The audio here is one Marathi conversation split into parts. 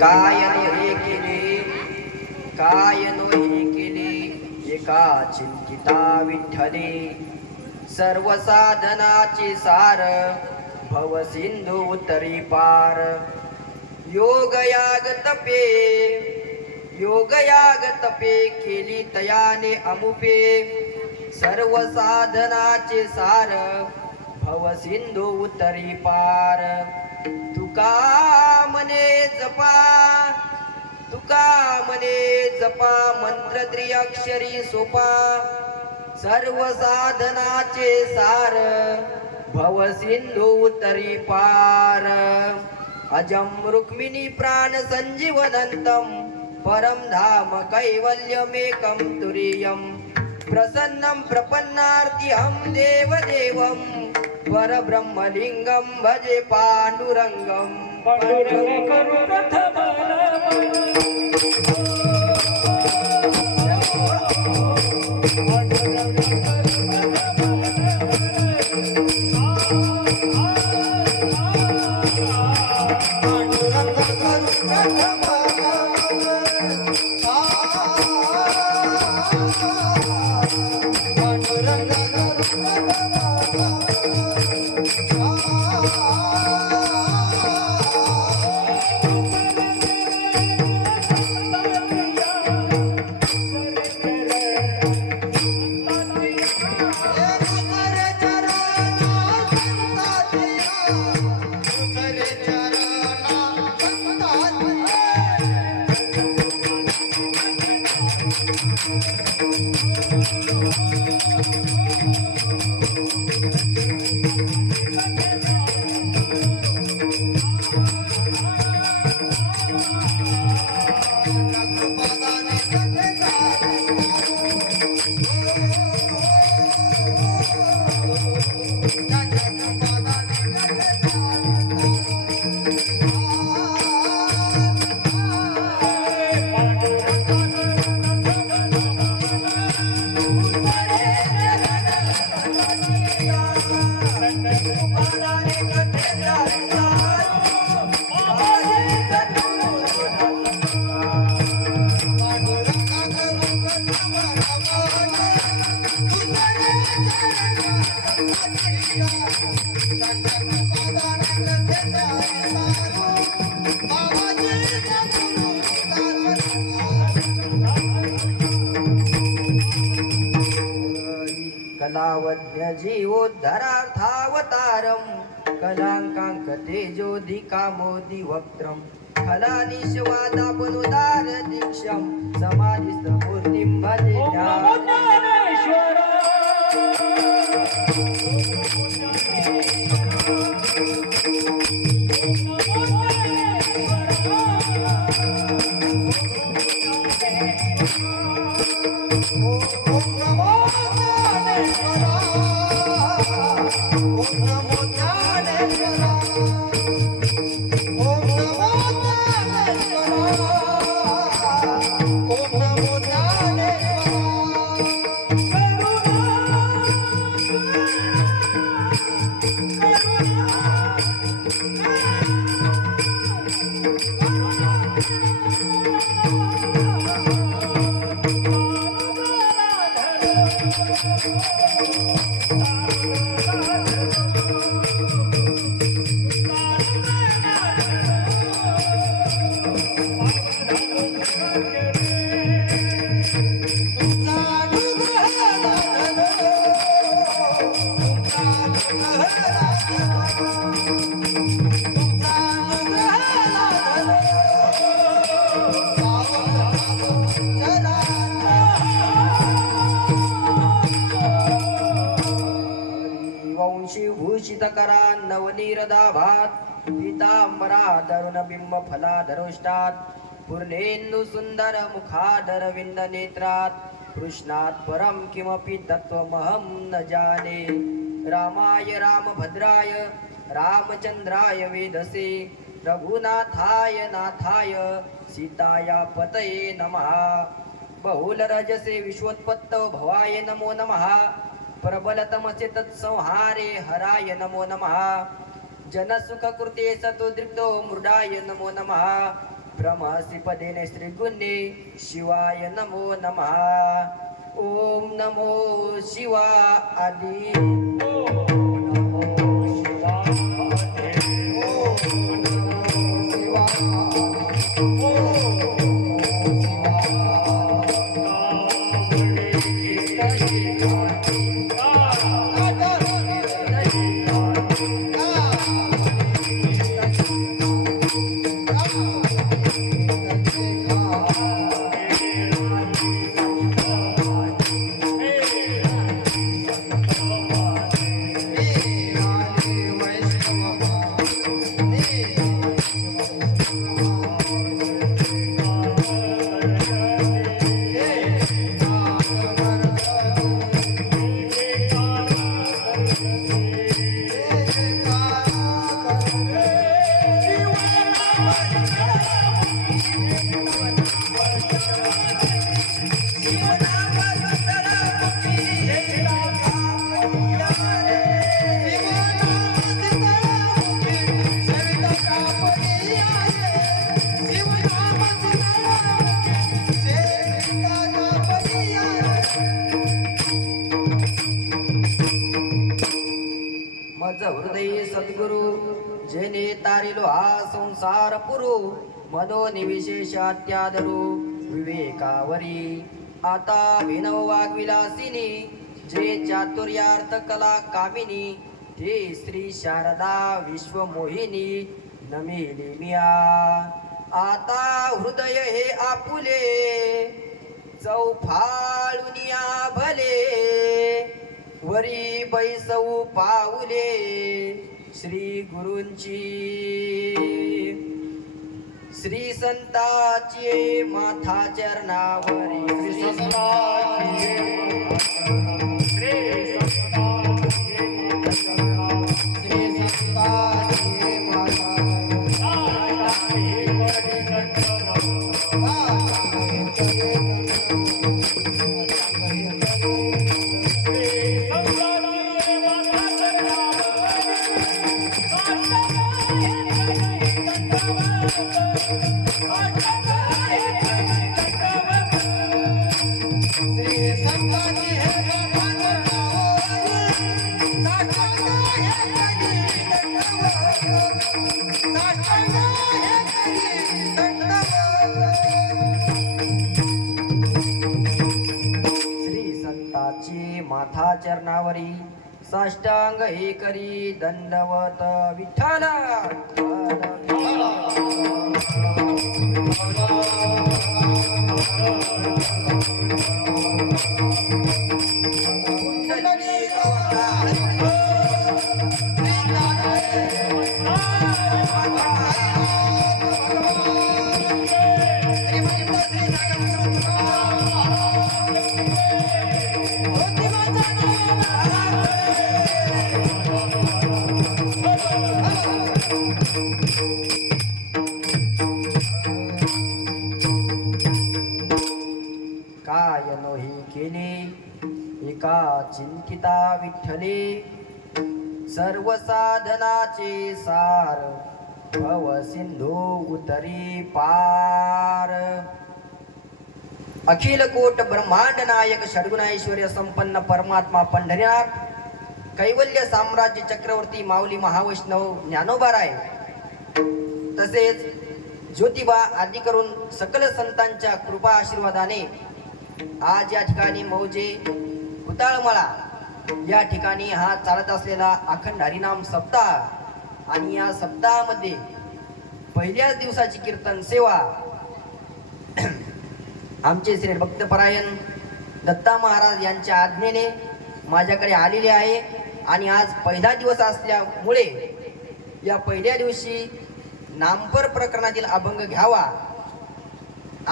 काय हे केले, काय हे केले, एका चिंतिता विठ्ठले. सर्व साधनाचे सार, भव सिंधू उतरी पार. योग याग तपे, योग याग तपे, केली तयाने अमुपे. सर्व साधनाचे सार, भव सिंधू उतरी पार. तुका मने जपा, तुका मने जपा, मंत्र त्रिअक्षरी सोपा. सर्व साधनाचे सार, भव सिंधू उतरी पार. अजम रुक्मिणी प्राण संजीवनंतम, परम धाम कैवल्यमेकं तुरीयम्. प्रसन्नं प्रपन्नार्तिहं देवदेवं, परब्रह्मलिंगं भजे पांडुरंगं. कलावज्ञ जीवोद्धरार्थावतारं, कलांकांक तेजोधिकामोदि वक्त्रं. फलानिश्वादापनुदार दीक्षं, समाधिस्थमूर्तिं भजे ज्ञानेश्वर. भूषितकरा नवनीरदाभात, पीतांबरा तरुण बिंब फलाधरोष्टात. पूर्णेन्दु सुंदर मुखादर विंद नेत्रात. कृष्णात परम किमपि तत्त्वमहं न जाने. रामाय रामभद्राय रामचंद्राय वेदसे. रघुनाथाय नाथाय सीताया पतये नमः. बहुल रजसे विश्वोत्पत्तौ भवाय नमो नमः. प्रबलतमसे तत्संहारे हराय नमो नमः. जनसुखकृते सतो दृप्तो मृडाय नमो नमः. ब्रह्मसि पदेने श्री गुणे शिवाय नमो नमः ओम नमो शिवा आदि मज हृदय सद्गुरु जेने तारिलो हा संसार पुरु मनोनिविशेष अत्यादरू विवेकावरी आता विनव वाग्विलासिनी जे चातुर्यार्थ कला कामिनी ते श्री शारदा विश्वमोहिनी नमिली मिया आता हृदय हे आपुले चौफाळुनिया भले वरी बैसऊ पाऊले श्री गुरूंची श्री संताची माथा चरणावरी श्री संताची माथा चरणावरी साष्टांग हे करी दंडवत विठ्ठल एका चिंतिता विठ्ठले सर्व साधनाचे सार भव सिंधू उतरी पार अखिल कोट ब्रह्मांड नायक षड्गुणैश्वर्य संपन्न परमात्मा पंढरीनाथ कैवल्य साम्राज्य चक्रवर्ती माऊली महावैष्णव ज्ञानोबाराय तसेच ज्योतिबा आदी करून सकल संतांच्या कृपा आशीर्वादाने आज या ठिकाणी मौजे कुताळमळा या ठिकाणी हा चालत असलेला अखंड हरिनाम सप्ताह आणि या सप्ताहामध्ये पहिल्याच दिवसाची कीर्तन सेवा आमचे श्री भक्तपरायण दत्ता महाराज यांच्या आज्ञेने माझ्याकडे आलेले आहे आणि आज पहिला दिवस असल्यामुळे या पहिल्या दिवशी नामपर प्रकरणातील अभंग घ्यावा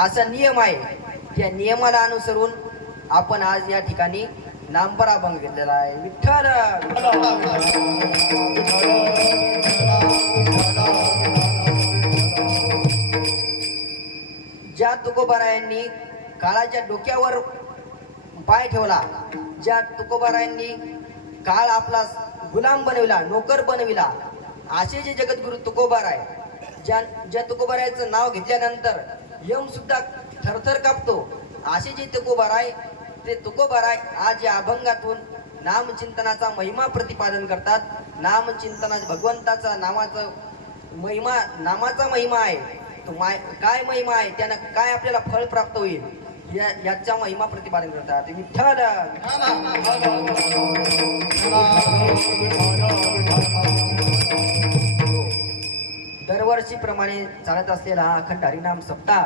असा नियम आहे. त्या नियमाला अनुसरून आपण आज या ठिकाणी नामपर अभंग घेतलेला आहे. विठ्ठल ज्या तुकोबारायांनी काळाच्या डोक्यावर पाय ठेवला, ज्या तुकोबारायांनी काळ आपला गुलाम बनविला, नोकर बनविला, असे जे जगद्गुरु तुकोबाराय ज्या तुकोबारायचं नाव घेतल्यानंतर यम सुद्धा थरथर कापतो, असे जे तुकोबाराय ते तुकोबाराय आज या अभंगातून नामचिंतनाचा महिमा प्रतिपादन करतात. नामचिंतना भगवंताचा नामाचा महिमा आहे तो काय महिमा आहे, त्यानं काय आपल्याला फळ प्राप्त होईल याचा महिमा प्रतिपादन करतात. विठ्ठल दरवर्षीप्रमाणे चालत असलेला हा अखंड हरिनाम सप्ताह,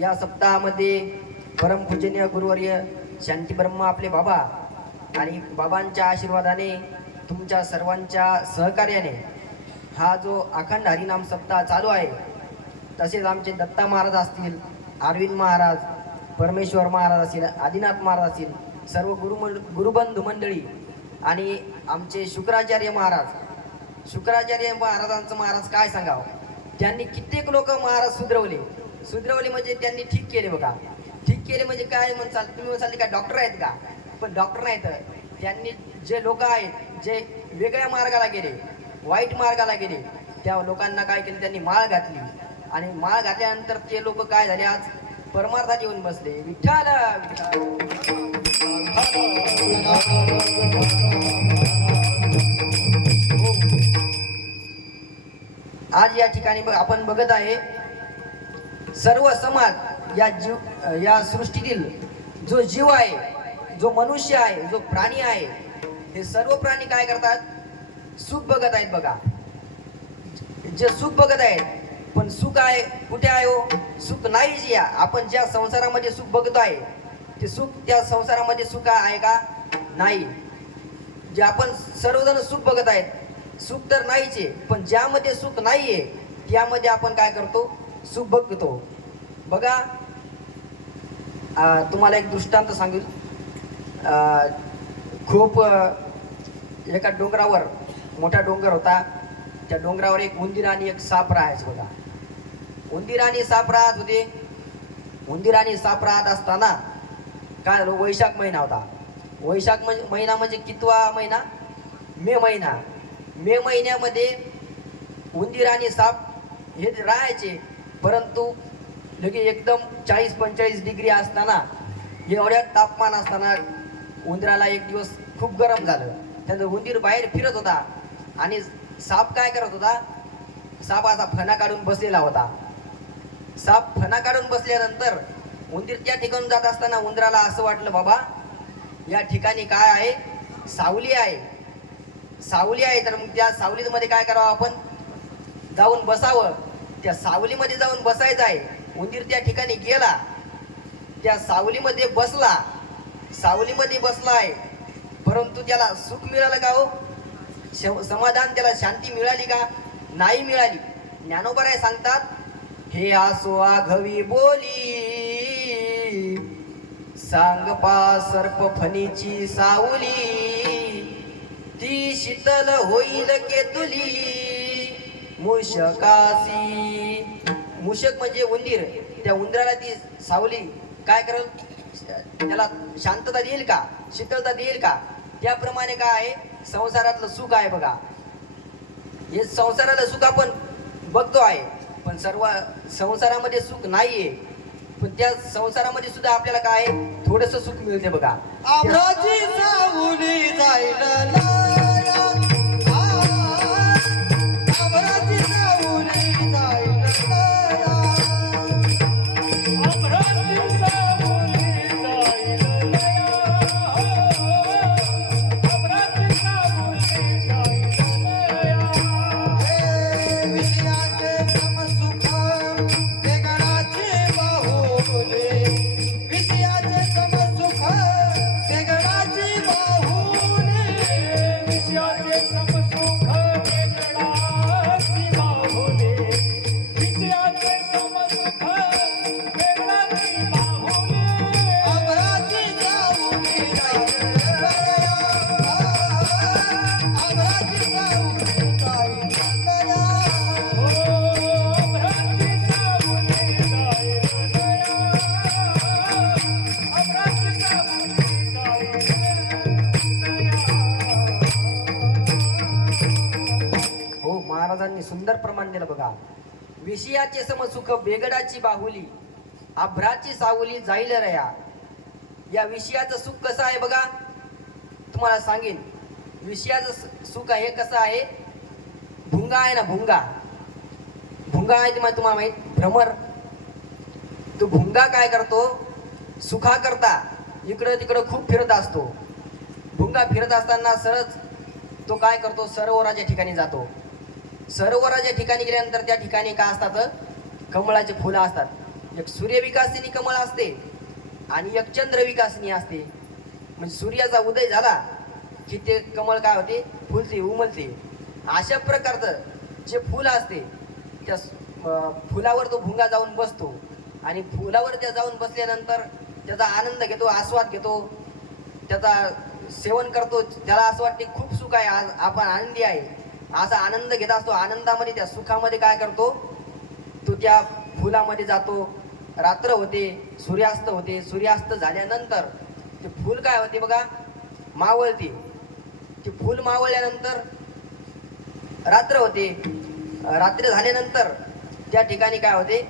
या सप्ताहामध्ये परमपूजनीय गुरुवर्य शांती ब्रह्म आपले बाबा आणि बाबांच्या आशीर्वादाने तुमच्या सर्वांच्या सहकार्याने हा जो अखंड हरिनाम सप्ताह चालू आहे, तसेच आमचे दत्ता महाराज असतील, अरविंद महाराज, परमेश्वर महाराज असतील, आदिनाथ महाराज असतील, सर्व गुरुबंधू मंडळी आणि आमचे शुक्राचार्य महाराजांचं महाराज काय सांगावं, त्यांनी कित्येक लोक महाराज सुधरवले म्हणजे त्यांनी ठीक केले बघा. ठीक केले म्हणजे काय म्हणसाल तुम्ही, म्हणसाल काय डॉक्टर आहेत का? पण डॉक्टर नाहीत. त्यांनी जे लोक आहेत जे वेगळ्या मार्गाला गेले, वाईट मार्गाला गेले, त्या लोकांना काय केले, त्यांनी माळ घातली आणि माळ घातल्यानंतर ते लोक काय झाले, आज परमार्थात येऊन बसले. विठ्ठल आज या ठिकाणी आपण बघत आहे सर्व समाज या सृष्टीतील जो जीव आहे, जो मनुष्य आहे, जो प्राणी आहे, हे सर्व प्राणी काय करतात, सुख बघत आहेत बघा. जे सुख बघत आहेत, पण सुख आहे कुठे आहे हो? सुख नाही. जे आपण ज्या संसारामध्ये सुख बघतो आहे ते सुख त्या संसारामध्ये सुख आहे का? नाही. जे आपण सर्वजण सुख बघत आहेत, सुख तर नाहीच आहे, पण ज्यामध्ये सुख नाहीये त्यामध्ये आपण काय करतो, सुख बघतो. बघा तुम्हाला एक दृष्टांत सांगू. खूप एका डोंगरावर, मोठा डोंगर होता, त्या डोंगरावर एक उंदीर आणि एक साप राहायचे बघा. उंदीर आणि साप राहत होते. उंदीर आणि साप राहत असताना काय झालं, वैशाख महिना होता. वैशाख महिना म्हणजे कितवा महिना? मे महिना. मे महिन्यामध्ये उंदीर आणि साप हे राहायचे, परंतु लगे एकदम 40-45 डिग्री असताना, एवढ्या तापमान असताना उंदराला एक दिवस खूप गरम झालं. त्यानंतर उंदीर बाहेर फिरत होता आणि साप काय करत होता, साप असा फणा काढून बसलेला होता. साप फणा काढून बसल्यानंतर उंदीर त्या ठिकाणून जात असताना उंदराला असं वाटलं, बाबा या ठिकाणी काय आहे, सावली आहे. सावली आहे तर मग त्या सावलीमध्ये काय करावं, आपण जाऊन बसावं. त्या सावलीमध्ये जाऊन बसायचं आहे. उंदीर त्या ठिकाणी गेला, त्या सावलीमध्ये बसला. सावलीमध्ये बसला आहे, परंतु त्याला सुख मिळालं का हो? समाधान, त्याला शांती मिळाली का? नाही मिळाली. ज्ञानोबराय सांगतात, हे आसो आघवी बोली सांग पा सर्प फणीची सावली, ती शीतल होईल केतुली मुशकासी. मुशक म्हणजे उंदीर. त्या उंदराला ती सावली काय करेल, त्याला शांतता देईल का, शीतलता देईल का? त्याप्रमाणे काय आहे, संसारातलं सुख आहे बघा. हे संसारातलं सुख आपण बघतो आहे, पण सर्व संसारामध्ये सुख नाहीये. पण त्या संसारामध्ये सुद्धा आपल्याला काय थोडस सुख मिळते बघा. आम्राची सावली जाईल लाया, आम्राची सावली जाईल लाया, आम्राची सावली जाईल लाया, आम्राची सावली जाईल लाया. हे विषयाचे समसुख वेगळाचे बाहुले, विषयाचे समसुख वेगळाचे बाहुले, विषयाचे समसुख बेगडाची बाहुली, आभ्राची सावली जाईल रया. या विषयाचं सुख कसं आहे बघा, तुम्हाला सांगेन. विषयाचं सुख आहे कसं आहे, भुंगा आहे ना, भुंगा भुंगा आहे तुम्हाला माहित, भ्रमर. तो भुंगा काय करतो, सुखा करता इकडं तिकडं खूप फिरत असतो. भुंगा फिरत असताना सरच तो काय करतो, सरोवराच्या ठिकाणी जातो. सरोवराच्या ठिकाणी गेल्यानंतर त्या ठिकाणी काय असतात, कमळाचे फुलं असतात. एक सूर्यविकासिनी कमळ असते आणि एक चंद्रविकासिनी असते. म्हणजे सूर्याचा उदय झाला की ते कमळ काय होते, फुलते, उमलते. अशा प्रकारचं जे फुल असते त्या फुलावर तो भुंगा जाऊन बसतो आणि फुलावर त्या जाऊन बसल्यानंतर त्याचा आनंद घेतो, आस्वाद घेतो, त्याचा सेवन करतो. त्याला असं वाटते खूप सुख आहे, आज आपण आनंदी आहे, असा आनंद घेत असतो. आनंदामध्ये त्या सुखामध्ये काय करतो, तो त्या फुलामध्ये जातो. रात्र होते, सूर्यास्त होते. सूर्यास्त झाल्यानंतर ते फूल काय होते बघा, मावळते. ते फूल मावळल्यानंतर रात्र होते. रात्र झाल्यानंतर त्या ठिकाणी काय होते,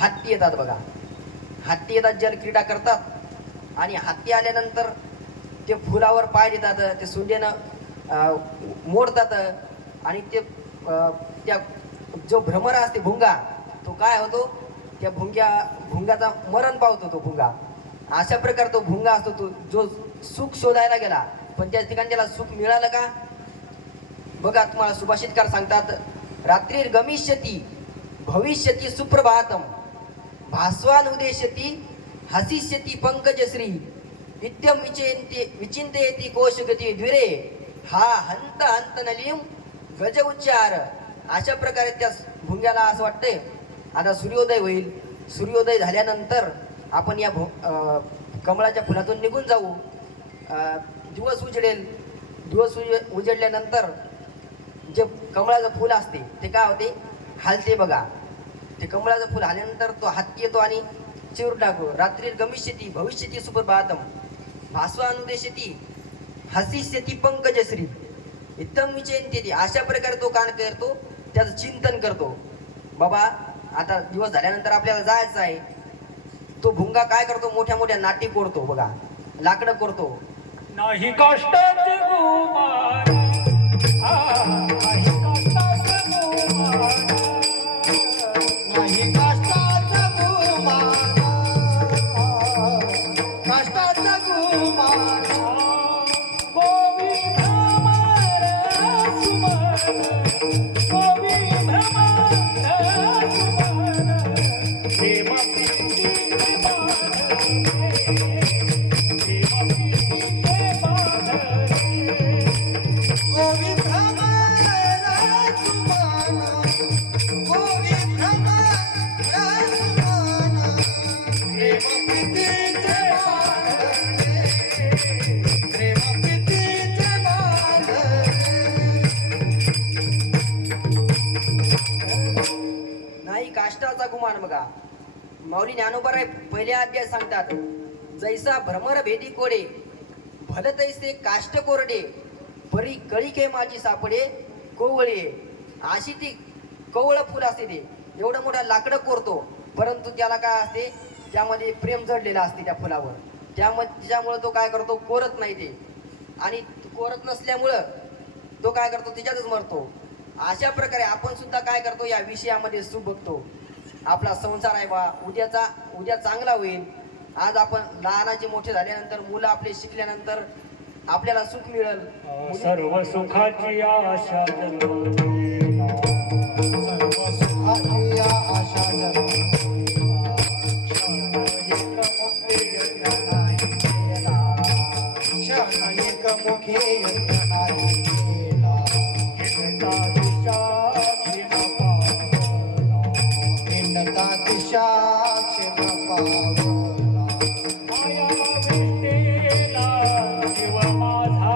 हत्ती येतात बघा. हत्ती येतात, जलक्रीडा करतात आणि हत्ती आल्यानंतर ते फुलावर पाय देतात, ते सुंडीनं मोडतात आणि ते त्या जो भ्रमर असते भुंगा, तो काय होतो, त्या भुंगाचा मरण पावतो तो भुंगा. अशा प्रकारे तो भुंगा असतो, तो जो सुख शोधायला गेला पण त्या ठिकाणी त्याला सुख मिळालं का बघा. तुम्हाला सुभाषितकार सांगतात, रात्री गमिष्यती भविष्यती सुप्रभातम, भास्वान उदेशती हसिष्यती पंकजश्री, नित्यम विचिंतयेती कोशगती द्विरे, हा हंत हंत नलिम गज उच्चार. अशा प्रकारे त्या भुंग्याला असं वाटतंय आता सूर्योदय होईल. सूर्योदय झाल्यानंतर आपण या कमळाच्या फुलातून निघून जाऊ. दिवस उजडेल. दिवस उजडल्यानंतर जे कमळाचं फूल असते ते काय होते, हालते बघा. ते कमळाचं फूल आल्यानंतर तो हत्ती येतो आणि चिरून टाकतो. रात्री गमिष्यती भविष्यती सुप्रभातम, भास्वानुदेशती हसिष्यती पंकजश्री, इत्तम विचयन्त्येती. अशा प्रकारे तो काय करतो, त्याचं चिंतन करतो. बाबा आता दिवस झाल्यानंतर आपल्याला जायचं आहे. तो भुंगा काय करतो, मोठ्या मोठ्या नाटी कोरतो बघा, लाकडं कोरतो. नाही कष्टाचे गुमान, नाही कष्टाचे गुमान, नाही कष्टाचे गुमान, कष्टाचे गुमान. गोवी भ्रमर सुमन, गोवी भ्रमर सुमन, प्रेम प्रीतीचे बांधणे, प्रेम प्रीतीचे बांधणे. गोवी भ्रमर सुमन, गोवी भ्रमर सुमन, प्रेम प्रीतीचे बांधणे, प्रेम प्रीतीचे बांधणे. नाही काष्टाचा गुमान बघा. माऊली ज्ञानोबा पहिल्या अध्याय सांगतात, जैसा भ्रमर भेदी कोडे, भल तैसे काष्ट कोरडे, परी कळिके माझी सापडे कोवळे. अशी ती कवळ फुल असते. ते एवढं मोठं लाकडं कोरतो, परंतु त्याला काय असते, त्यामध्ये प्रेम जडलेलं असते त्या फुलावर. त्याच्यामुळं तो काय करतो, कोरत नाही ते. आणि कोरत नसल्यामुळं तो काय करतो, तिच्यातच मरतो. अशा प्रकारे आपण सुद्धा काय करतो, या विषयामध्ये सुख बघतो. आपला संसार आहे बा, उद्या चांगला होईल. आज आपण लहानाचे मोठे झाल्यानंतर, मुलं आपले शिकल्यानंतर आपल्याला सुख मिळेल. सर्व सुखाची आशा जन्मलेला, सर्व सुखाची आशा जन्मलेला, क्षण एकमुखी यत्न नाही केला, हिंडता दिशा क्षीण पावला, हिंडता दिशा क्षीण पावला. माया विष्टेला जीव माझा,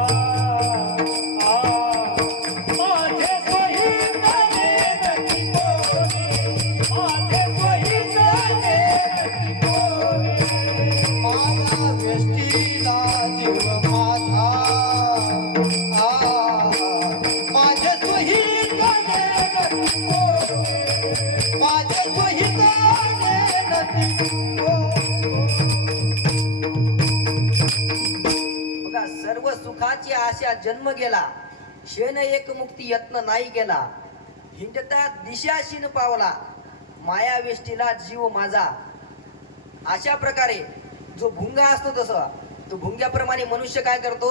माझे स्वहित नेनती कोणी, माझे स्वहित नेनती कोणी. माया विष्टीला जीव माझा, माझे स्वहित नेनती कोणी, माझे स्वहिताने नती बघा, सर्व सुखाची आशा जन्म गेला, शेन एक मुक्ती यत्न नाही केला, हिंडता दिशाशीन पावला, माया वेष्टीला जीव माझा. अशा प्रकारे जो भुंगा असतो तसा तो भुंग्याप्रमाणे मनुष्य काय करतो,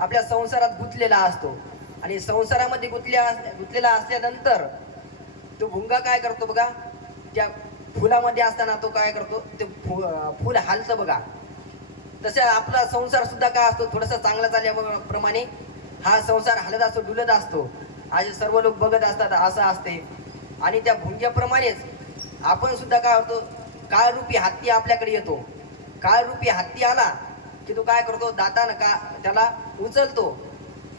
आपल्या संसारात गुंतलेला असतो आणि संसारामध्ये गुंतलेला असल्यानंतर तो भुंगा काय करतो बघा, त्या फुलामध्ये असताना तो काय करतो, ते फुल हालतं बघा. तसं आपला संसार सुद्धा काय असतो, थोडासा चांगला चालल्याप्रमाणे हा संसार हलत असतो, डुलत असतो. असे सर्व लोक बघत असतात, असं असते. आणि त्या भुंग्याप्रमाणेच आपण सुद्धा काय होतो, काळरूपी हत्ती आपल्याकडे येतो. काळरूपी हत्ती आला की तो काय करतो, दातानं का त्याला उचलतो,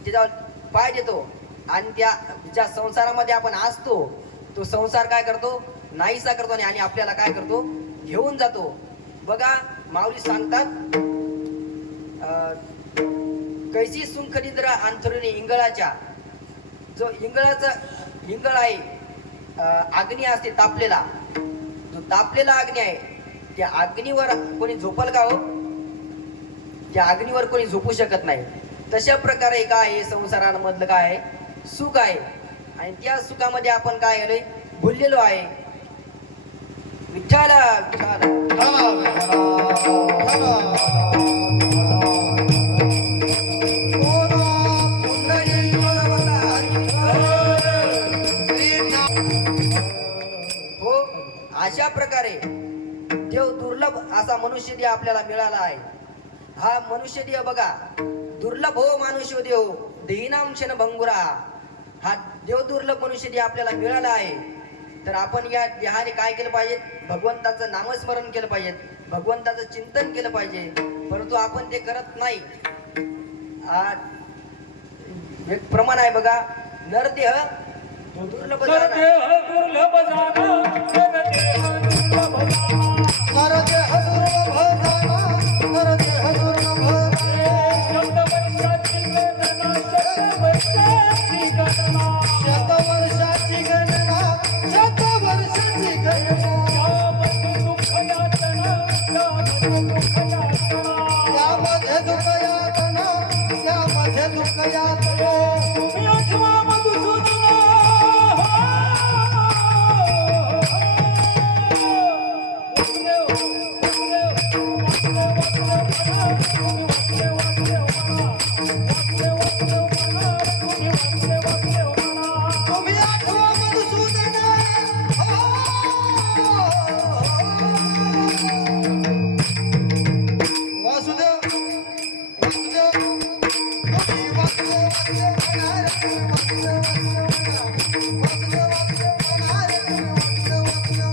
त्याच्यावर पाय देतो आणि त्या ज्या संसारामध्ये आपण असतो तो संसार काय करतो, नाहीसा करतो आणि आपल्याला काय करतो, घेऊन जातो. बघा, माऊली सांगतात, कैसी सुंख निद्रा अंथरुणी इंगळाच्या. जो इंगळ आहे, अग्नी असते तापलेला, जो तापलेला अग्नी आहे, त्या अग्नीवर कोणी झोपल का हो, त्या अग्नीवर कोणी झोपू शकत नाही. तशा प्रकारे काय आहे, संसारामधलं काय आहे, सुख आहे आणि त्या सुखामध्ये आपण काय आलोय, भुललेलो आहे. विठ्ठल हो, अशा प्रकारे देव दुर्लभ असा मनुष्य देह आपल्याला मिळाला आहे. हा मनुष्य देह बघा, दुर्लभ हो मानुष्य देव देहीनाम क्षण भंगुरा. हा देव दुर्लभ मनुष्य देह आपल्याला मिळाला आहे. तर आपण या देहाने काय केलं पाहिजे, भगवंताचं नामस्मरण केलं पाहिजे, भगवंताचं चिंतन केलं पाहिजे. परंतु आपण ते करत नाही. एक प्रमाण आहे बघा, नरदेह दुर्लभ शतवर्षाची गणना, शतवर्षाची गणना, त्यामध्ये दुःख यातना, त्यामध्ये दुःख यातना. तुम्ही आठवा मधुसूदना, तुम्ही आठवा मधुसूदना. वासुदेव, वासुदेव, तुम्ही वासुदेव, वासुदेव म्हणा रे, वासुदेव, वासुदेव म्हणा रे, वासुदेव,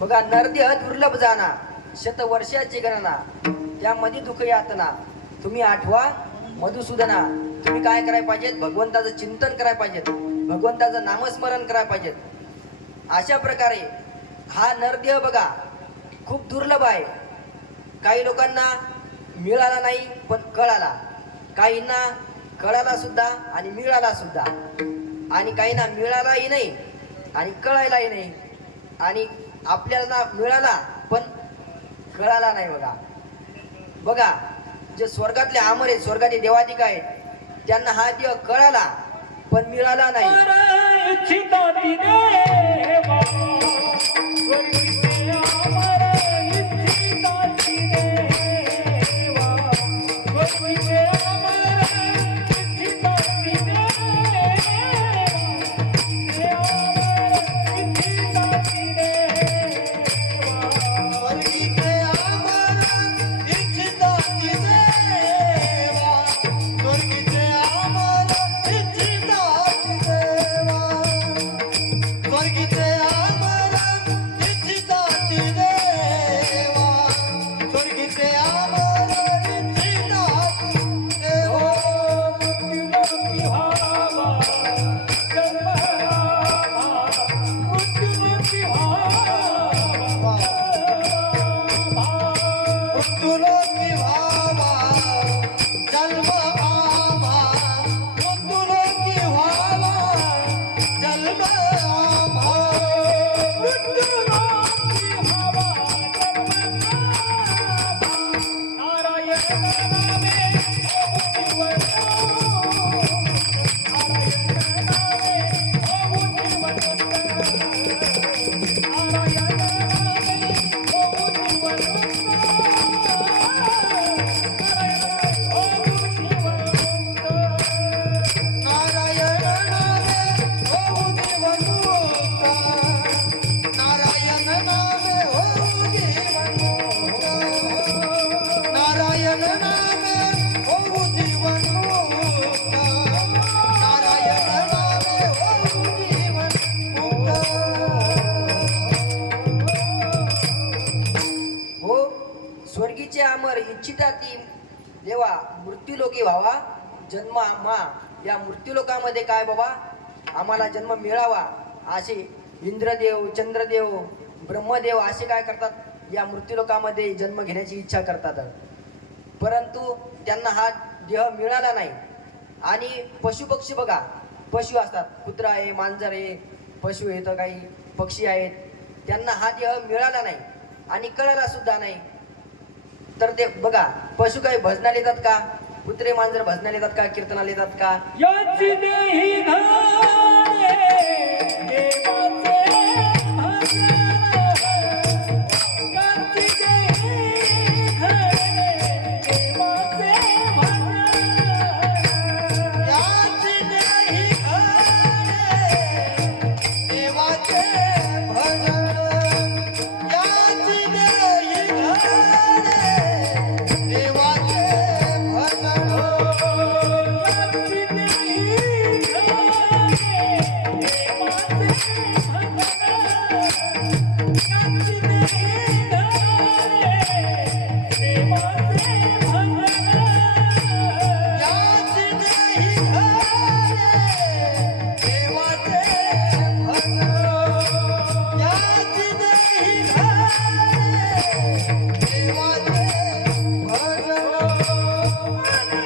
बघा, नरदेह दुर्लभ जाना, शतवर्षाची गणना, त्यामध्ये दुःख यातना. तुम्ही आठवा मधुसूदना. तुम्ही काय करायला पाहिजेत, भगवंताचं चिंतन करायला पाहिजेत, भगवंताचं नामस्मरण करायला पाहिजेत. अशा प्रकारे हा नरदेह बघा खूप दुर्लभ आहे. काही लोकांना मिळाला नाही पण कळाला, काहींना कळाला सुद्धा आणि मिळाला सुद्धा, आणि काहींना मिळालाही नाही आणि कळायलाही नाही, आणि आपल्याला मिळाला पण कळाला नाही. बघा बघा, जे स्वर्गातले अमर आहेत, स्वर्गातले देवाधिक आहेत, त्यांना हा देव कळाला पण मिळाला नाही. मृत्यूलोकी व्हावा जन्म आम्हा या मृत्यूलोकामध्ये काय बाबा आम्हाला जन्म मिळावा असे इंद्रदेव चंद्रदेव ब्रह्मदेव असे काय करतात या मृत्यूलोकामध्ये जन्म घेण्याची इच्छा करतात परंतु त्यांना हा देह मिळाला नाही आणि पशुपक्षी बघा पशु असतात कुत्रा आहे मांजर आहे पशु आहे तर काही पक्षी आहेत त्यांना हा देह मिळाला नाही आणि कळाला सुद्धा नाही तर ते बघा पशु काही भजनाला येतात का कुत्रे मांजर भजनाला येतात का कीर्तनाला येतात का याची देही घाणे देवाचे भजन याची देही घाणे देवाचे भजन याची देही घाणे देवाचे भजन याची देही घाणे देवाचे भजन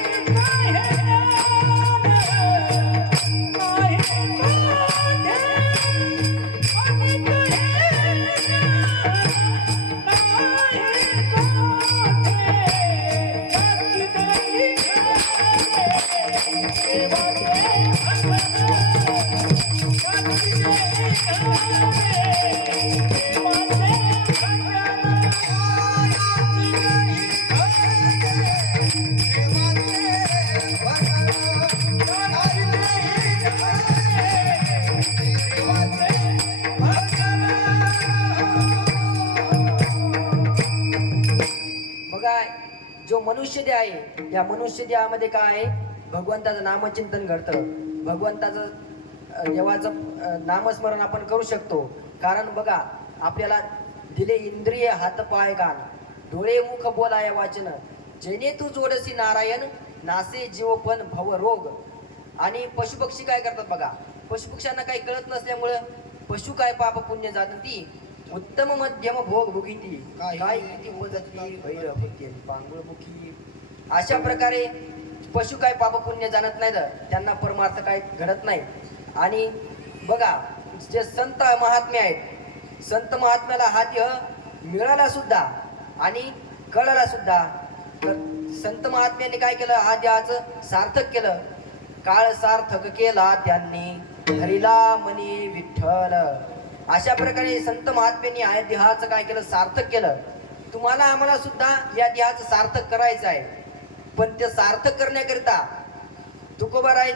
याची देही बघा जो मनुष्य देह आहे या मनुष्य देहामध्ये काय आहे भगवंताचं नामचिंतन घडतं भगवंताचं देवाचं नामस्मरण आपण करू शकतो कारण बघा आपल्याला दिले इंद्रिय हात पाय कान डोळे मुख बोलाय वाचन जेणे तू जोडसी नारायण नासे जीवपण भव रोग आणि पशुपक्षी काय करतात बघा पशुपक्ष्यांना काही कळत नसल्यामुळं पशु काय पाप पुण्य जाणती उत्तम मध्यम भोग भोगिती काय किती मदती भैरवती पांगुळमुखी अशा प्रकारे पशु काय पाप पुण्य जाणत नाही त्यांना परमार्थ काय घडत नाही आणि बघा जे संत महात्मे आहेत संत महात्म्याला हा देह मिळाला सुद्धा आणि कळाला सुद्धा तर संत महात्म्याने काय केलं हा देहाचं सार्थक केलं काळ सार्थक केला त्यांनी हरिला मनी विठ्ठल अशा प्रकारे संत महात्म्यांनी या देहाचं काय केलं सार्थक केलं तुम्हाला आम्हाला सुद्धा या देहाचं सार्थक करायचं आहे पण ते सार्थक करण्याकरिता तुकोबाराय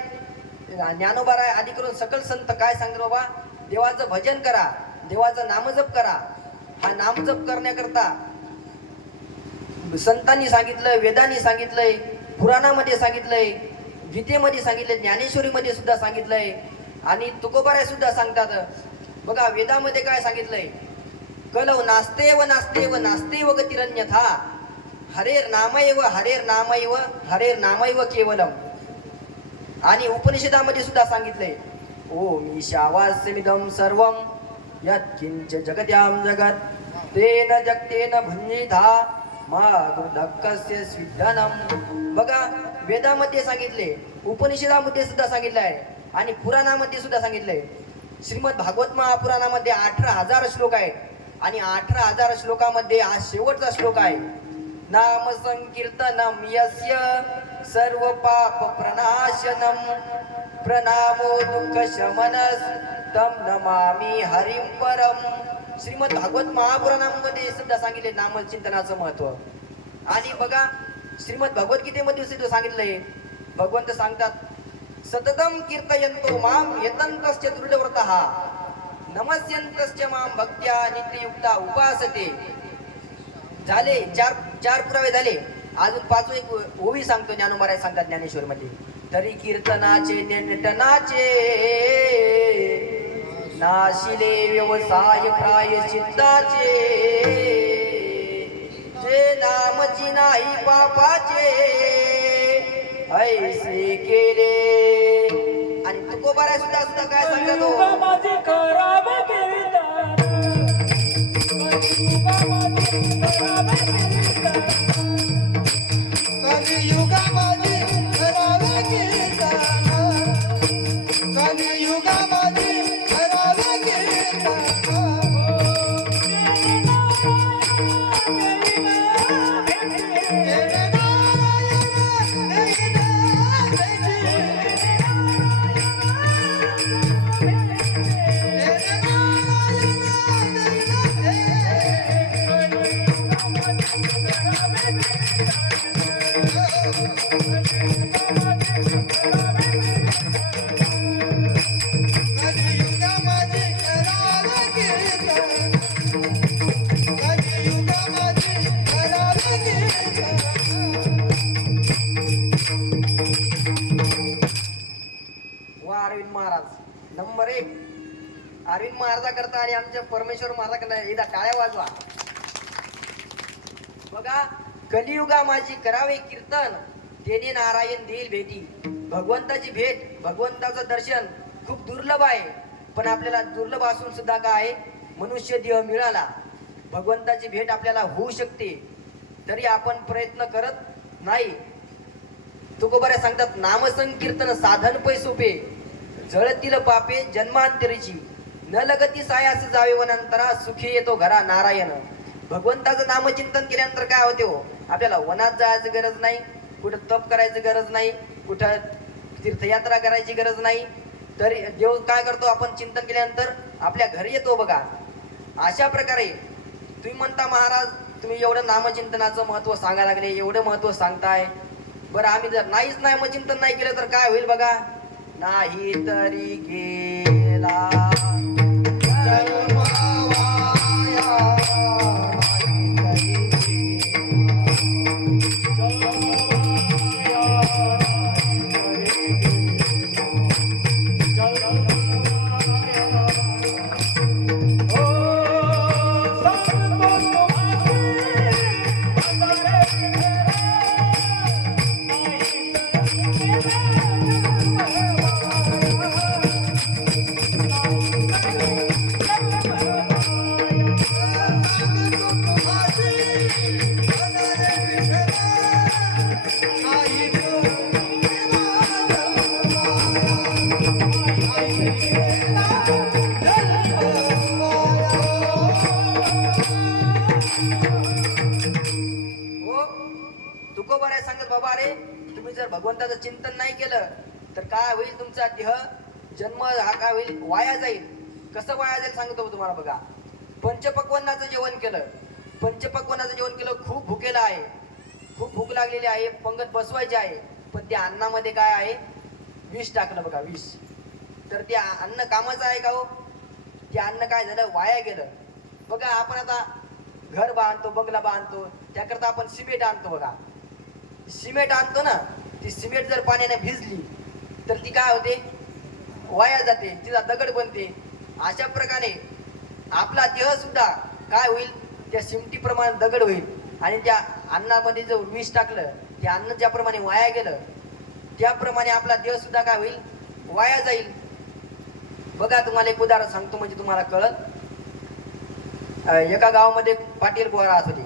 ज्ञानोबाराय आदी करून सकल संत काय सांगतात बाबा देवाचं भजन करा देवाचं नामजप करा हा नामजप करण्याकरता संतांनी सांगितलं वेदांनी सांगितलंय पुराणामध्ये सांगितलंय गीतेमध्ये सांगितलंय ज्ञानेश्वरीमध्ये सुद्धा सांगितलंय आणि तुकोबाराय सुद्धा सांगतात बघा वेदामध्ये काय सांगितलंय कलव नास्तेव नास्तेव नास्तेव गतिरन्यथा हरेर नामैव हरेर नामैव केवलम आणि उपनिषदामध्ये सुद्धा सांगितलंय ओम ईशावास्यमिदं सर्वं यत्किंच जगत्यां जगत् तेन जगतेन भुञ्जीथा मा दुर्धक्कस्य स्विद्धनम बघा वेदामध्ये सांगितले उपनिषदामध्ये सुद्धा सांगितलं आहे आणि पुराणामध्ये सुद्धा सांगितलंय श्रीमद भागवत महापुराणामध्ये 18,000 श्लोक आहेत आणि 18,000 श्लोकामध्ये हा शेवटचा श्लोक आहे नाम संकीर्तनम यस्य सर्व पाप प्रनाशनम प्रणामो दुःख शमनस तम नमामि हरिं परम श्रीमद भागवत महापुराणामध्ये सुद्धा सांगितले नामचिंतनाचं महत्व आणि बघा श्रीमद भगवद्गीतेमध्ये सुद्धा सांगितलंय भगवंत सांगतात सततम कीर्तयन्तो माम यतन्तश्च दृढव्रतः नमस्यन्तश्च माम भक्त्या नित्ययुक्ता उपासते झाले चार पुरावे झाले अजून पाचवं एक ओवी सांगतो ज्ञानोबाराय सांगतात ज्ञानेश्वर मध्ये तरी कीर्तनाचे नटनाचे नाशिले व्यवसाय प्रायश्चित्ताचे जे नामची नाही पापाचे ऐसे केले. आणि तुकोबाराय सुद्धा सुद्धा काय सांगतो कलियुगा माझे करावे कीर्तन. कलियुगा माझे करावे कीर्तन. कलियुगामध्ये करावे कीर्तन. कलियुगामध्ये करावे कीर्तन. देवी नारायण देवी कलियुगामध्ये करावे कीर्तन. कलियुगामध्ये करावे कीर्तन. वा अरविंद महाराज नंबर 1. अरविंद महाराजा करता आणि आमच्या परमेश्वर महाराजाकडे एकदा टाळ्या वाजवा. बघा, कलियुगा माझी करावे कीर्तन, तेने नारायण देईल भेटी. भगवंताची भेट, भगवंताचं दर्शन खूप दुर्लभ आहे. पण आपल्याला दुर्लभ असून सुद्धा काय मनुष्य देह मिळाला. भगवंताची भेट आपल्याला होऊ शकते, तरी आपण प्रयत्न करत नाही. तुकोबारे सांगतात, नामसंकीर्तन साधन पै सोपे, जळतील पापे जन्मांतरीची, न लगती सायास जावे वनांतरा, सुखी येतो घरा नारायण. भगवंताचं नामचिंतन केल्यानंतर काय होते हो, आपल्याला वनात जायची गरज नाही, कुठं तप करायची गरज नाही, कुठं तीर्थयात्रा करायची गरज नाही. तरी देव काय करतो, आपण चिंतन केल्यानंतर आपल्या घरी येतो. बघा, अशा प्रकारे तुम्ही म्हणता महाराज तुम्ही एवढं नामचिंतनाचं महत्व सांगायला लागले, एवढं महत्व सांगताय. बरं, आम्ही जर नाहीच नामचिंतन नाही केलं तर काय होईल बघा. नाही तरी गेला जन्म वाया, नाही तरी हो. तुकोबाराय सांगत, बाबा रे तुम्ही जर भगवंताचं चिंतन नाही केलं तर काय होईल, तुमचा देह जन्म हा काय होईल, वाया जाईल. कसं वाया जाईल सांगतो तुम्हाला. बघा, पंचपक्वान्नाचं जेवण केलं, पंचपक्वान्नाचं जेवण केलं, खूप भुकेला आहे, खूप भूक लागलेली आहे, पंगत बसवायची आहे, पण त्या अन्नामध्ये काय आहे, विष टाकलं. बघा, विष. तर ते अन्न कामाचं आहे का हो? ते अन्न काय झालं, वाया गेलं. बघा, आपण आता घर बांधतो, बंगला बांधतो, त्याकरता आपण सिमेंट आणतो. बघा, सिमेंट आणतो ना, ती सिमेंट जर पाण्याने भिजली तर ती काय होते, वाया जाते, तिचा दगड बनते. अशा प्रकारे आपला देह सुद्धा काय होईल, त्या सिमटीप्रमाणे दगड होईल. आणि त्या अन्नामध्ये जर विष टाकलं, ते अन्न ज्याप्रमाणे वाया गेलं त्याप्रमाणे आपला देह सुद्धा काय होईल, वाया जाईल. बघा, तुम्हाला एक उदाहरण सांगतो म्हणजे तुम्हाला कळत. एका गावामध्ये पाटील बुवा राहत होते.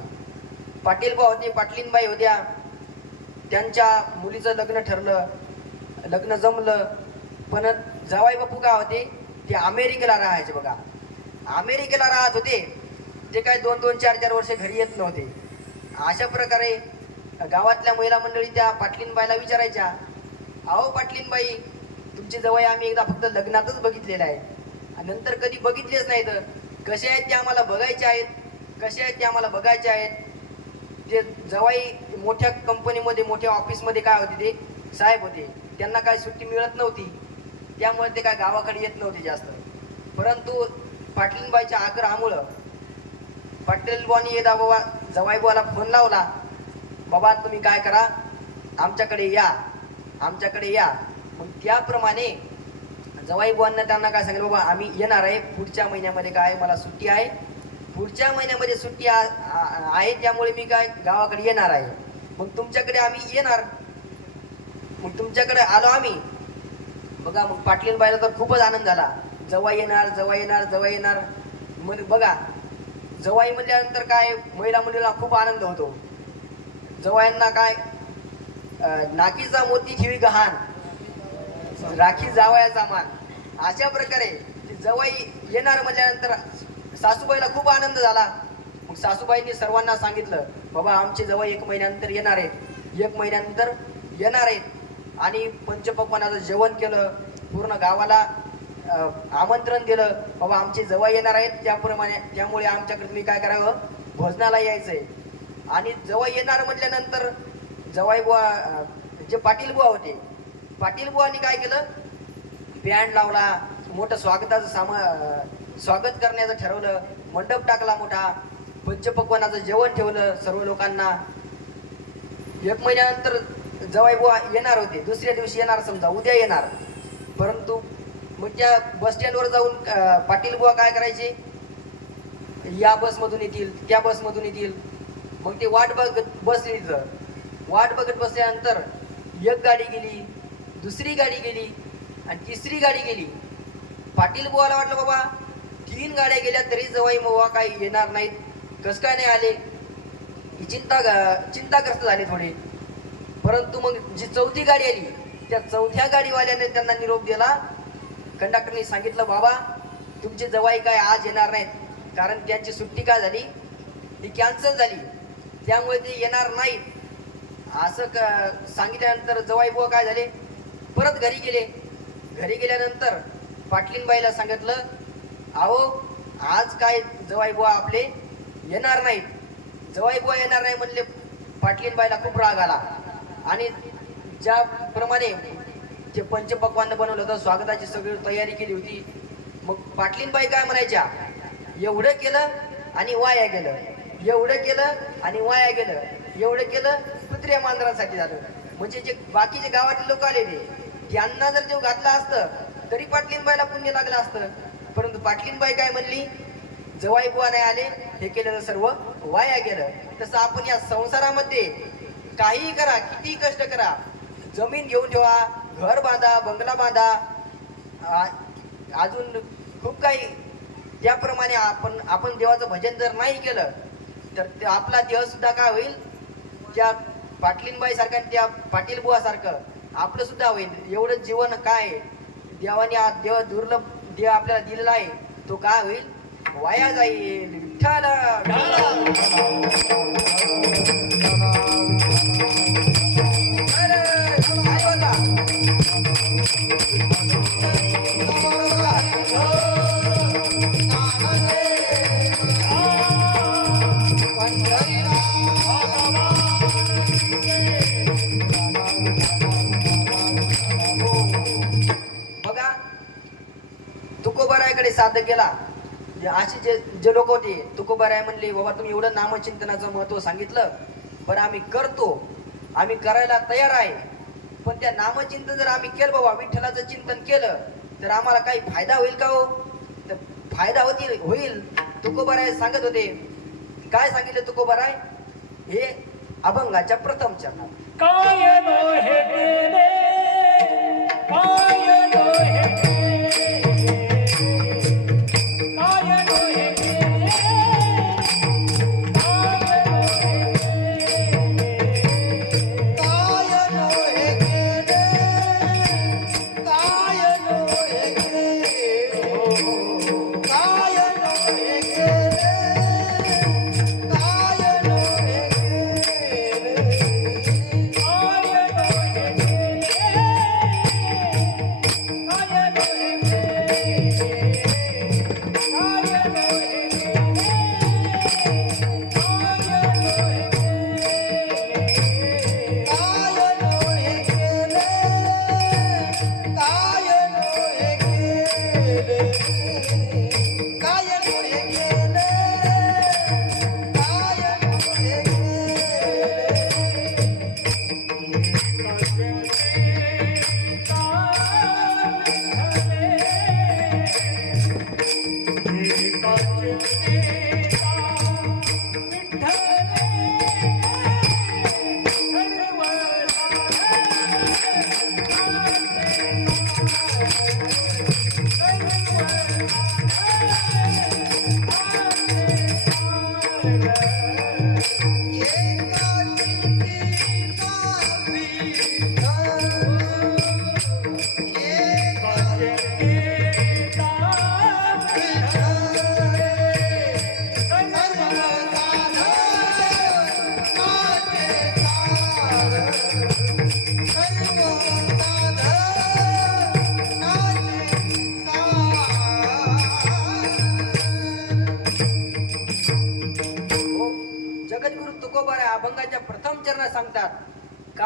पाटील बुवा होते, पाटलीनबाई होत्या. त्यांच्या मुलीचं लग्न ठरलं, लग्न जमलं, पण जावाई बापू काय होते, ते अमेरिकेला राहायचे. बघा, अमेरिकेला राहत होते. ते काय 2-2, 4-4 वर्ष घरी येत नव्हते. अशा प्रकारे गावातल्या महिला मंडळी त्या पाटलीनबाईला विचारायच्या, अहो पाटलीनबाई, तुमची जवळ आम्ही एकदा फक्त लग्नातच बघितलेलं आहे, आणि नंतर कधी बघितलेच नाही, तर कसे आहेत ते आम्हाला बघायचे आहेत, कसे आहेत ते आम्हाला बघायचे आहेत. ते जवाई मोठ्या कंपनीमध्ये, मोठ्या ऑफिसमध्ये काय होते, ते साहेब होते, त्यांना काय सुट्टी मिळत नव्हती, त्यामुळे ते काय गावाकडे येत नव्हते जास्त. परंतु पाटलीनबाईच्या आग्रहामुळं पाटील बुवानी एकदा बाबा जवाई बुवाला फोन लावला, बाबा तुम्ही काय करा, आमच्याकडे या, आमच्याकडे या. मग त्याप्रमाणे जवाई बुवांना त्यांना काय सांगितलं, बाबा आम्ही येणार आहे, पुढच्या महिन्यामध्ये काय मला सुट्टी आहे, पुढच्या महिन्यामध्ये सुट्टी आहे, त्यामुळे मी काय गावाकडे येणार आहे, मग तुमच्याकडे आम्ही येणार. मग तुमच्याकडे आलो आम्ही. बघा मग पाटलीनबाईला तर खूपच आनंद झाला. जवाई येणार, जवाई येणार, जवाई येणार. मग बघा जवाई म्हटल्यानंतर काय महिला मुलीला खूप आनंद होतो. जवायांना काय नाकीचा मोती ठेवी गहाण, राखी जावयाचा मान. अशा प्रकारे ती जवाई येणार म्हटल्यानंतर सासूबाईला खूप आनंद झाला. मग सासूबाईंनी सर्वांना सांगितलं, बाबा आमचे जवाई 1 महिन्यानंतर येणार आहेत, 1 महिन्यानंतर येणार आहेत. आणि पंचपक्वानाचं जेवण केलं, पूर्ण गावाला आमंत्रण दिलं, बाबा आमचे जवाई येणार आहेत त्याप्रमाणे, त्यामुळे आमच्याकडे तुम्ही काय करावं, भोजनाला यायचंय. आणि जवाई येणार म्हटल्यानंतर जवाई बुवा जे पाटील बुवा होते, पाटील बुवांनी काय केलं, बँड लावला, मोठं स्वागत करण्याचं ठरवलं, मंडप टाकला मोठा, पंचपक्वानाचं जेवण ठेवलं सर्व लोकांना. 1 महिन्यानंतर जवाई बुवा येणार होते, दुसऱ्या दिवशी येणार, समजा उद्या येणार. परंतु मग त्या बस स्टँडवर जाऊन पाटील बुवा काय करायचे, या बसमधून येतील, त्या बसमधून येतील. मग ते वाट बघत बसले. तिथं वाट बघत बसल्यानंतर एक गाडी गेली, दुसरी गाडी गेली आणि तिसरी गाडी गेली. पाटील बुवाला वाटलं बाबा 3 गाड्या गेल्या तरी जवाई बुवा काही येणार नाहीत, कसं काय नाही आले. चिंताग्रस्त झाले थोडे. परंतु मग जी 4थी गाडी आली, त्या 4थ्या गाडीवाल्याने त्यांना निरोप दिला. कंडक्टरने सांगितलं, बाबा तुमचे जवाई काय आज येणार नाहीत, कारण त्यांची सुट्टी काय झाली, ती कॅन्सल झाली, त्यामुळे ते येणार नाहीत. असं सांगितल्यानंतर जवाई बुवा काय झाले, परत घरी गेले. घरी गेल्यानंतर पाटलीनबाईला सांगितलं, अहो आज काय जवाई बुवा आपले येणार नाहीत. जवाई बुवा येणार नाही म्हणले. पाटलीनबाईला खूप राग आला. आणि ज्याप्रमाणे जे पंचपक्वान्न बनवलं होतं, स्वागताची सगळी तयारी केली होती, मग पाटलीनबाई काय म्हणायच्या, एवढं केलं आणि वाया गेलं, एवढं केलं आणि वाया गेलं, एवढं केलं कुत्र्या मांजरांसाठी झालं. म्हणजे जे बाकीचे गावातले लोक आलेले त्यांना जर जेव घातला असतं तरी पाटलीनबाईला पुण्य लागलं असतं. परंतु पाटलीनबाई काय म्हणली, जवाई बुवा नाही आले, हे केलेलं सर्व वाया गेलं. तसं आपण या संसारामध्ये काही करा, किती कष्ट करा, जमीन घेऊन ठेवा, घर बांधा, बंगला बांधा, अजून खूप काही. त्याप्रमाणे आपण देवाचं भजन जर नाही केलं तर आपला देह सुद्धा काय होईल, त्या पाटलीनबाई सारखं, त्या पाटील बुवा सारखं आपलं सुद्धा होईल. एवढं जीवन काय देवाने देव दुर्लभ देव आपल्याला दिलेला आहे, तो काय होईल, वाया जाईल. विठ्ठल बघा तुकोबारायकडे साध्य केला. असे जे लोक होते, तुकोबाराय म्हणले, बाबा तुम्ही एवढं नामचिंतनाचं महत्व सांगितलं, बरं आम्ही करतो, आम्ही करायला तयार आहे. पण त्या नामचिंतन जर आम्ही केलं, बाबा विठ्ठलाचं चिंतन केलं, तर आम्हाला काही फायदा होईल का हो? तर फायदा होईल. तुकोबाराय सांगत होते. काय सांगितलं तुकोबाराय, हे अभंगाच्या प्रथम चरणात, काय नो हे केले, काय नो हे केले, काय नो हे केले, काय नो हे केले, काय नो हे केले, काय नो हे केले, काय नो हे केले, काय नो हे केले, काय नो हे केले,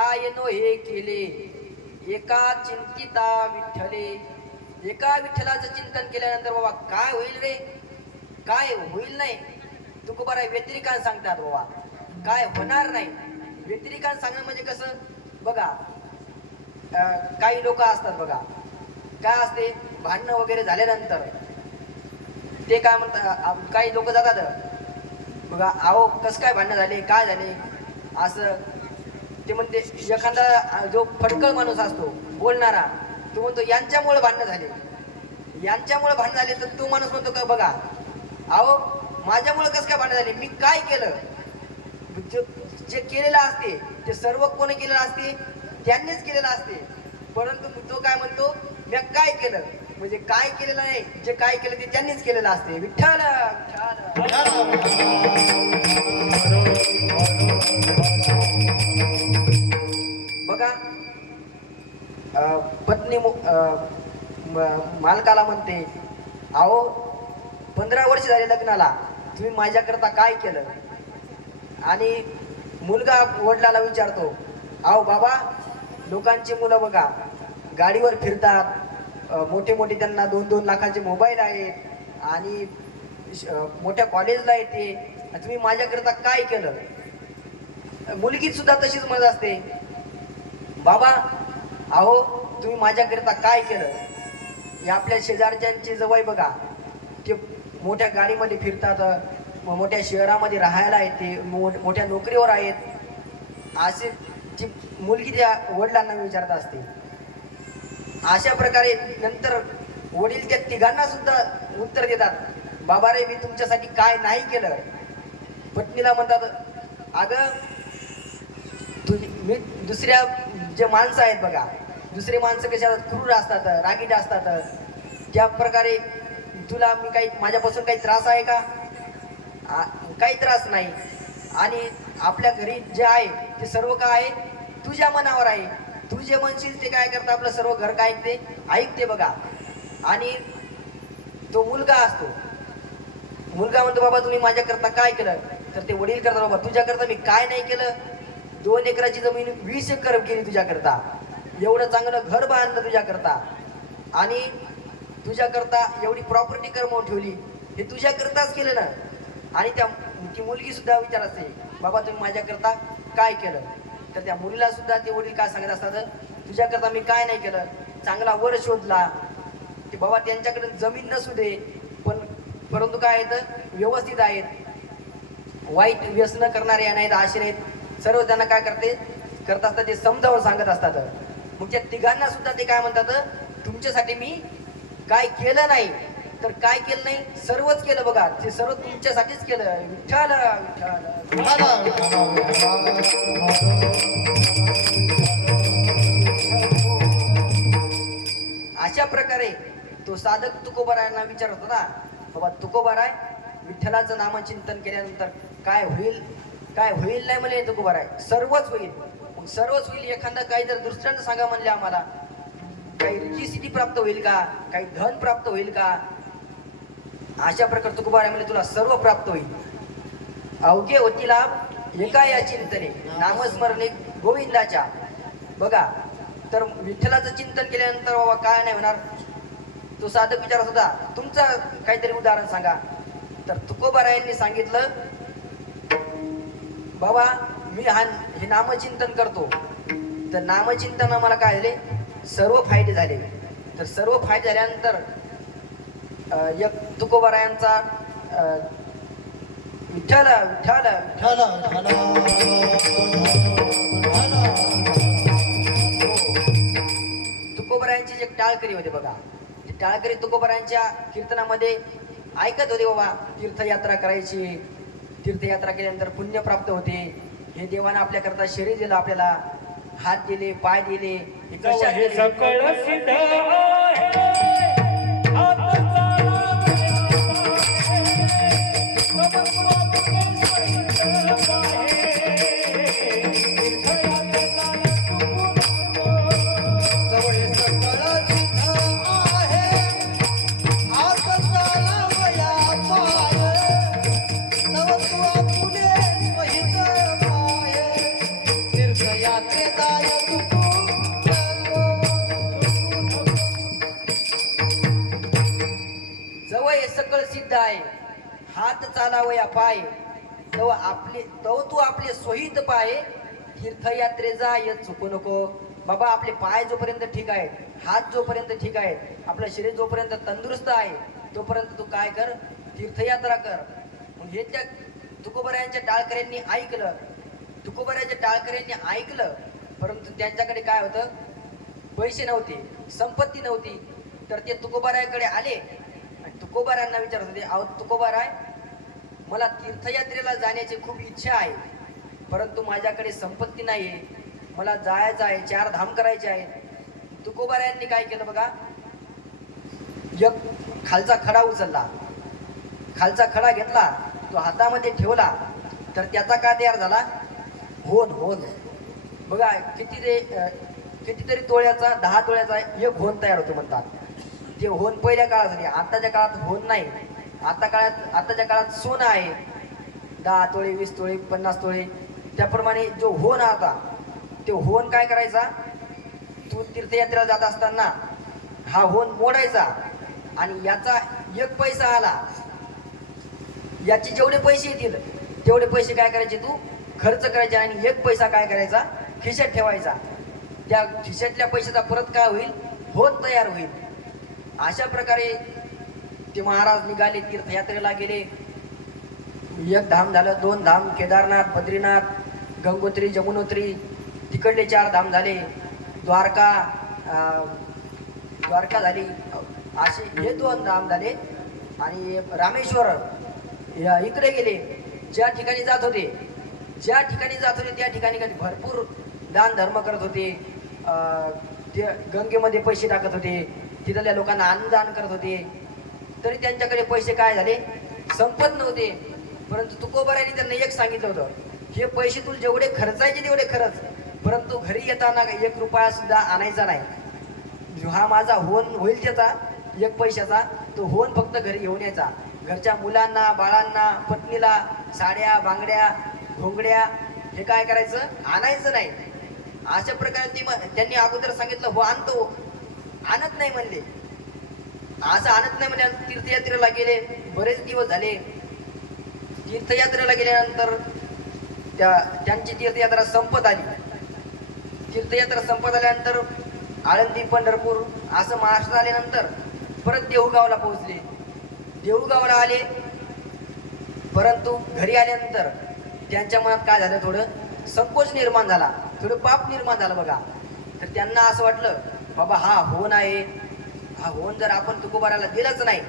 काय नो हे केले एका चिंतिता विठ्ठले. एका विठ्ठलाचं चिंतन केल्यानंतर बाबा काय होईल रे, काय होईल नाही. तुकोबाराय व्यतिरिकांत सांगतात बाबा काय होणार नाही. व्यतिरिकांत सांगणं म्हणजे कसं बघा, काही लोक असतात बघा, काय असते भांडणं वगैरे झाल्यानंतर ते काय म्हणतात, काही लोक जातात बघा, अहो कसं काय भांडणं झाले, काय झाले असं. ते म्हणते एखादा जो फटकळ माणूस असतो बोलणारा, तो म्हणतो यांच्यामुळे भांडणं झाले, यांच्यामुळे भांडणं झाले. तर तो माणूस म्हणतो का बघा, अहो माझ्यामुळे कसं काय भांडणं झाले, मी काय केलं. जे केलेलं असते ते सर्व कोणी केलेलं असते, त्यांनीच केलेलं असते. परंतु तो काय म्हणतो मी काय केलं, म्हणजे काय केलेलं नाही, जे काय केलं ते त्यांनीच केलेलं असते. विठ्ठल विठ्ठल. बघा पत्नी मालकाला म्हणते, अहो 15 वर्ष झाले लग्नाला, तुम्ही माझ्याकरता काय केलं. आणि मुलगा वडिलाला विचारतो, अहो बाबा लोकांची मुलं बघा गाडीवर फिरतात, मोठे मोठे त्यांना 2-2 लाखाचे मोबाईल आहेत आणि मोठ्या कॉलेजला येते, तुम्ही माझ्याकरता काय केलं. मुलगी सुद्धा तशीच म्हणत असते, बाबा अहो तुम्ही माझ्याकरता काय केलं. हे आपल्या शेजारच्यांचे जवळ बघा, ते मोठ्या गाडीमध्ये फिरतात, मोठ्या शहरामध्ये राहायला येते, मोठ्या नोकरीवर आहेत, असे जी मुलगी त्या वडिलांना विचारत असते. अशा प्रकारे नंतर वडील त्या तिघांना सुद्धा उत्तर देतात, बाबा रे मी तुमच्यासाठी काय नाही केलं. पत्नीला म्हणतात, अगं मी दुसऱ्या जे माणसं आहेत बघा, दुसरे माणसं कशा क्रूर असतात, रागीट असतात, त्या प्रकारे तुला मी काही माझ्यापासून काही त्रास आहे का, काही त्रास नाही. आणि आपल्या घरी जे आहे ते सर्व काय आहे तुझ्या मनावर आहे, तू जे म्हणशील ते काय करतं, आपलं सर्व घर काय ऐकते बघा. आणि तो मुलगा असतो, मुलगा म्हणतो बाबा तुम्ही माझ्याकरता काय केलं. तर ते वडील करतात, बाबा तुझ्याकरता मी काय नाही केलं, 2 एकराची जमीन 20 एकर केली तुझ्याकरता, एवढं चांगलं घर बांधलं तुझ्याकरता, आणि तुझ्याकरता एवढी प्रॉपर्टी कमवून ठेवली, हे तुझ्याकरताच केलं ना. आणि ती मुलगी सुद्धा विचार असते, बाबा तुम्ही माझ्याकरता काय केलं. तर त्या मुलीला सुद्धा ते वडील काय सांगत असतात, तुझ्याकरता मी काय नाही केलं, चांगला वर शोधला. ते बाबा त्यांच्याकडे जमीन नसू दे, परंतु काय आहेत व्यवस्थित आहेत, वाईट व्यसन करणारे नाहीत, असे नाहीत, सर्व त्यांना काय करत असतात ते समजावून सांगत असतात. मग त्या तिघांना सुद्धा ते काय म्हणतात, तुमच्यासाठी मी काय केलं नाही. तर काय केलं नाही, सर्वच केलं बघा, ते सर्व तुमच्यासाठीच केलं. विठ्ठल विठ्ठल. अशा प्रकारे तो साधक तुकोबारायांना विचारत होता, बाबा तुकोबाराय विठ्ठलाचं नामचिंतन केल्यानंतर काय होईल, काय होईल नाही म्हणे तुकोबाराय, सर्वच होईल. मग सर्वच होईल, एखादा काही जर दृष्टांत सांगा म्हणले आम्हाला, काही रिची सिद्धी प्राप्त होईल का, काही धन प्राप्त होईल का. अशा प्रकारे तुकोबाराय म्हणजे तुला सर्व प्राप्त होईल. अवघे होती लाभ एका या चिंतने, नामस्मरणे गोविंदाच्या. बघा तर विठ्ठलाचं चिंतन केल्यानंतर बाबा काय नाही होणार. तो साधक विचारत होता, तुमचं काहीतरी उदाहरण सांगा. तर तुकोबारायांनी सांगितलं, बाबा मी हे नामचिंतन करतो, तर नामचिंतन मला काय झाले, सर्व फायदे झाले. तर सर्व फायदे झाल्यानंतर एक तुकोबारायांचा विठ्ठल विठ्ठल तुकोबारायांची जे टाळकरी होते बघा, ते टाळकरी तुकोबारायांच्या कीर्तनामध्ये ऐकत होते, बाबा तीर्थयात्रा करायची, तीर्थयात्रा केल्यानंतर पुण्य प्राप्त होते, हे देवानं आपल्याकरता शरीर दिलं, आपल्याला हात दिले, पाय दिले, हे कशा हे सकळ सिद्ध आहे. तीर्थयात्रे प्रसिद्ध आहे. हात चालावया पाय तो तू आपले सोहित पाय, तीर्थयात्रे जा येत चुकू नको. बाबा आपले पाय जोपर्यंत ठीक आहेत, हात जोपर्यंत ठीक आहेत, आपलं शरीर जोपर्यंत तंदुरुस्त आहे तोपर्यंत तू काय कर, तीर्थयात्रा कर. मग हे त्या तुकोबरायांच्या टाळकऱ्यांनी ऐकलं. तुकोबरायांच्या टाळकऱ्यांनी ऐकलं, परंतु त्यांच्याकडे काय होतं, पैसे नव्हते, संपत्ती नव्हती. तर ते तुकोबारायाकडे आले आणि तुकोबारायांना विचारत होते, अहो तुकोबाराय, मला तीर्थयात्रेला जाण्याची खूप इच्छा आहे, परंतु माझ्याकडे संपत्ती नाही आहे, मला जायचं आहे, 4 धाम करायचे आहेत. तुकोबारायांनी काय केलं बघा, एक खालचा खडा उचलला, खालचा खडा घेतला, तो हातामध्ये ठेवला, तर त्याचा काय तयार झाला, होन. होन बघा कितीतरी तोळ्याचा, 10 तोळ्याचा एक होन तयार होतो म्हणतात. ते होन पहिल्या काळात झाली, आताच्या काळात होन नाही. आताच्या काळात सोनं आहे, 10 तोळे, 20 तोळे, 50 तोळे. त्याप्रमाणे जो होन होता, ते होन काय करायचा, तू तीर्थयात्रेला जात असताना हा होन मोडायचा आणि याचा 1 पैसा आला, याचे जेवढे पैसे येतील तेवढे पैसे काय करायचे, तू खर्च करायचे आणि 1 पैसा काय करायचा, खिशात ठेवायचा. त्या खिशातल्या पैशाचा परत काय होईल, होन तयार होईल. अशा प्रकारे ते महाराज निघाले, तीर्थयात्रेला गेले. 1 धाम झालं, 2 धाम, केदारनाथ, बद्रीनाथ, गंगोत्री, जमुनोत्री, तिकडले 4 धाम झाले, द्वारका झाली. असे हे 2 धाम झाले. आणि रामेश्वर इकडे गेले. ज्या ठिकाणी जात होते त्या ठिकाणी भरपूर दान धर्म करत होते. ते गंगेमध्ये पैसे टाकत होते, तिथल्या लोकांना अन्नदान करत होते. तरी त्यांच्याकडे पैसे काय झाले, संपत नव्हते. परंतु तुकोबारायांनी त्यांना एक सांगितलं होतं, हे पैसे तुला जेवढे खर्चायचे तेवढे खर्च, परंतु घरी येताना 1 रुपया सुद्धा आणायचा नाही. हा माझा होन होईल त्याचा 1 पैशाचा, तो होन फक्त घरी घेऊन यायचा. घरच्या मुलांना, बाळांना, पत्नीला साड्या, बांगड्या, घोंगड्या हे काय करायचं, आणायचं नाही. अशा प्रकारे त्यांनी अगोदर सांगितलं, हो आणतो, आणत नाही म्हणले. असं आणत नाही म्हणजे तीर्थयात्रेला गेले. बरेच दिवस झाले. तीर्थयात्रेला गेल्यानंतर त्यांची तीर्थयात्रा संपत आली. तीर्थयात्रा संपत आल्यानंतर आळंदी, पंढरपूर असं महाराष्ट्रात आल्यानंतर परत देऊळगावला पोहोचले. देऊळगावला आले, परंतु घरी आल्यानंतर त्यांच्या मनात काय झालं, थोडं संकोच निर्माण झाला, थोडं पाप निर्माण झालं बघा. तर त्यांना असं वाटलं, बाबा हा होन आहे, हा होन जर आपण तुकोबाराला दिलाच नाही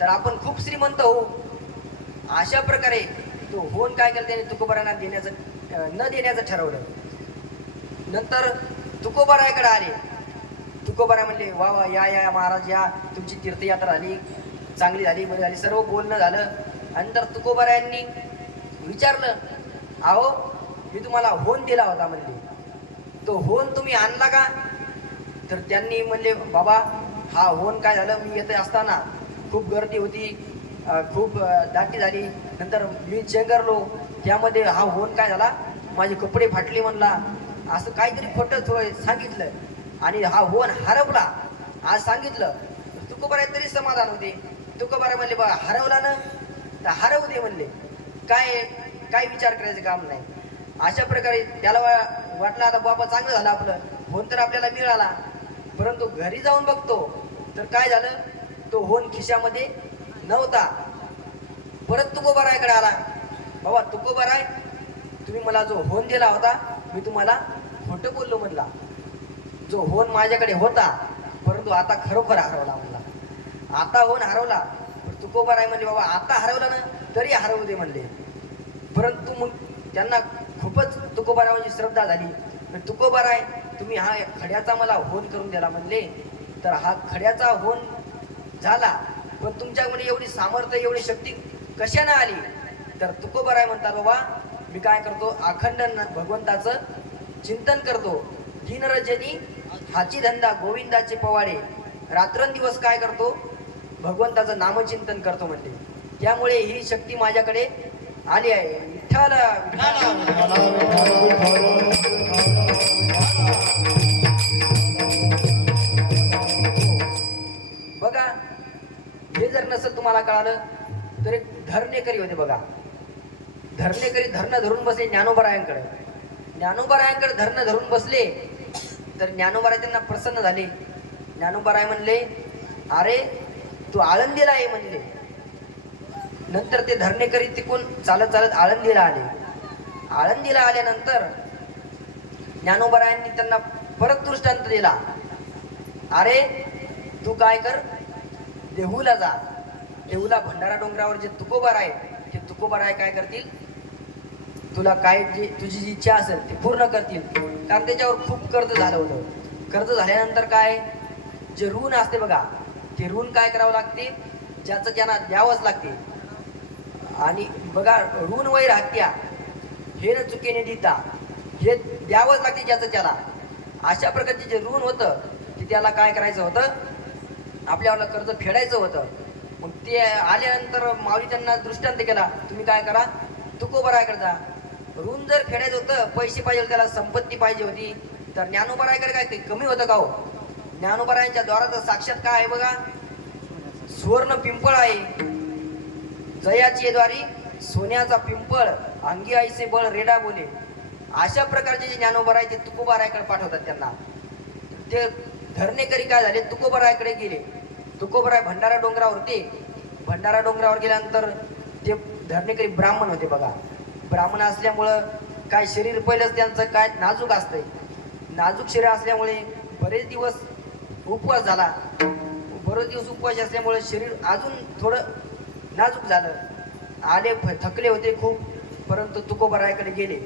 तर आपण खूप श्रीमंत होऊ. अशा प्रकारे तो होन काय केलं, त्याने तुकोबारांना न देण्याचं ठरवलं. नंतर तुकोबाराकडे आले. तुकोबारा म्हणले, वा वा, या महाराज, या तुमची तीर्थयात्रा झाली, चांगली झाली, बरी झाली. सर्व बोलणं झालं. नंतर तुकोबारायांनी विचारलं, अहो मी तुम्हाला होन दिला होता म्हणले, तो होन तुम्ही आणला का? तर त्यांनी म्हणले, बाबा हा होन काय झालं, मी येते असताना खूप गर्दी होती, खूप दाटी झाली, नंतर मी चेंगरलो, त्यामध्ये हा होन काय झाला, माझे कपडे फाटले म्हणला, असं काहीतरी खोटं सांगितलं आणि हा होन हरवला आज सांगितलं. तुकोबारा तरी समाधान होते. तुकोबारा म्हणले, बघा हरवला ना तर हरवू दे म्हणले, काय विचार करायचं काम नाही. अशा प्रकारे त्याला वाटलं, आता बाबा चांगलं झालं, आपलं होन तर आपल्याला मिळाला. परंतु घरी जाऊन बघतो तर काय झालं, तो होन खिशामध्ये नव्हता. परत तुकोबाराकडे आला, बाबा तुकोबाराय, तुम्ही मला जो होन दिला होता, मी तुम्हाला खोटं बोललो म्हणला. जो होन माझ्याकडे होता, परंतु आता खरोखर हरवला म्हणला. आता होन हरवला. तुकोबाराय म्हणले, बाबा आता हरवला ना तरी हरवू दे म्हणले. परंतु मग त्यांना खूपच तुकोबाराची श्रद्धा झाली. तुकोबाराय, तुम्ही हा खड्याचा मला होन करून दिला म्हणले, तर हा खड्याचा होन झाला, पण तुमच्यामध्ये एवढी सामर्थ्य, एवढी शक्ती कशाने आली? तर तुकोबाराय म्हणतात, बाबा मी काय करतो, अखंड भगवंताचं चिंतन करतो. दिनरजनी हाची धंदा गोविंदाचे पवाडे, रात्रंदिवस काय करतो, भगवंताचं नामचिंतन करतो म्हणले. त्यामुळे ही शक्ती माझ्याकडे आली आहे. विठ्ठल बघा, हे जर नसेल तुम्हाला कळालं तर एक धरणेकरी होते बघा. धरणेकरी धरणं धरून बसले ज्ञानोबरायांकडे. ज्ञानोबरायांकडे धरणं धरून बसले तर ज्ञानोबराय त्यांना प्रसन्न झाले. ज्ञानोबराय म्हणले, अरे तू आळंदीला आहे म्हणले. नंतर ते धरणेकरी तिकून चालत चालत आळंदीला आले. आळंदीला आल्यानंतर ज्ञानोबरायांनी त्यांना परत दृष्टांत दिला. अरे तू काय कर, देहूला जा. देहूला भंडारा डोंगरावर जे तुकोबाराय ते तुकोबाराय काय करतील, तुला काय जे तुझी जी इच्छा असेल ती पूर्ण करतील. कारण त्याच्यावर खूप कर्ज झालं होतं. कर्ज झाल्यानंतर काय, जे ऋण असते बघा ते ऋण काय करावं लागते, ज्याचं त्यांना द्यावंच लागते. आणि बघा ऋण वैर हत्या हे न चुकीने देता, हे द्यावंच लागते ज्याचं त्याला. अशा प्रकारचे जे ऋण होतं ते त्याला काय करायचं होतं, आपल्याला कर्ज फेडायचं होतं. मग ते आल्यानंतर माऊली त्यांना दृष्टांत केला, तुम्ही काय करा, तुकोबरायकडे जा. ऋण जर फेडायचं होतं, पैसे पाहिजे होते, त्याला संपत्ती पाहिजे होती, तर ज्ञानोबरायकडे काय ते कमी होतं का हो. ज्ञानोबरायांच्या द्वाराचं साक्षात काय आहे बघा, सुवर्ण पिंपळ आहे. जयाची द्वारी सोन्याचा पिंपळ, अंगी आईचे बळ रेडा बोले. अशा प्रकारचे जे ज्ञानोबराय ते तुकोबारायकडे पाठवतात त्यांना. ते धरणेकरी काय झाले, तुकोबरायकडे गेले. तुकोबराय भंडारा डोंगरावर होते. भंडारा डोंगरावर गेल्यानंतर ते धरणेकरी ब्राह्मण होते बघा. ब्राह्मण असल्यामुळं काय शरीर पहिलंच त्यांचं काय नाजूक असतंय. नाजूक शरीर असल्यामुळे बरेच दिवस उपवास झाला. बरेच दिवस उपवास असल्यामुळे शरीर अजून थोडं नाजूक झालं. आले थकले होते खूप, परंतु तुकोबरायाकडे गेले.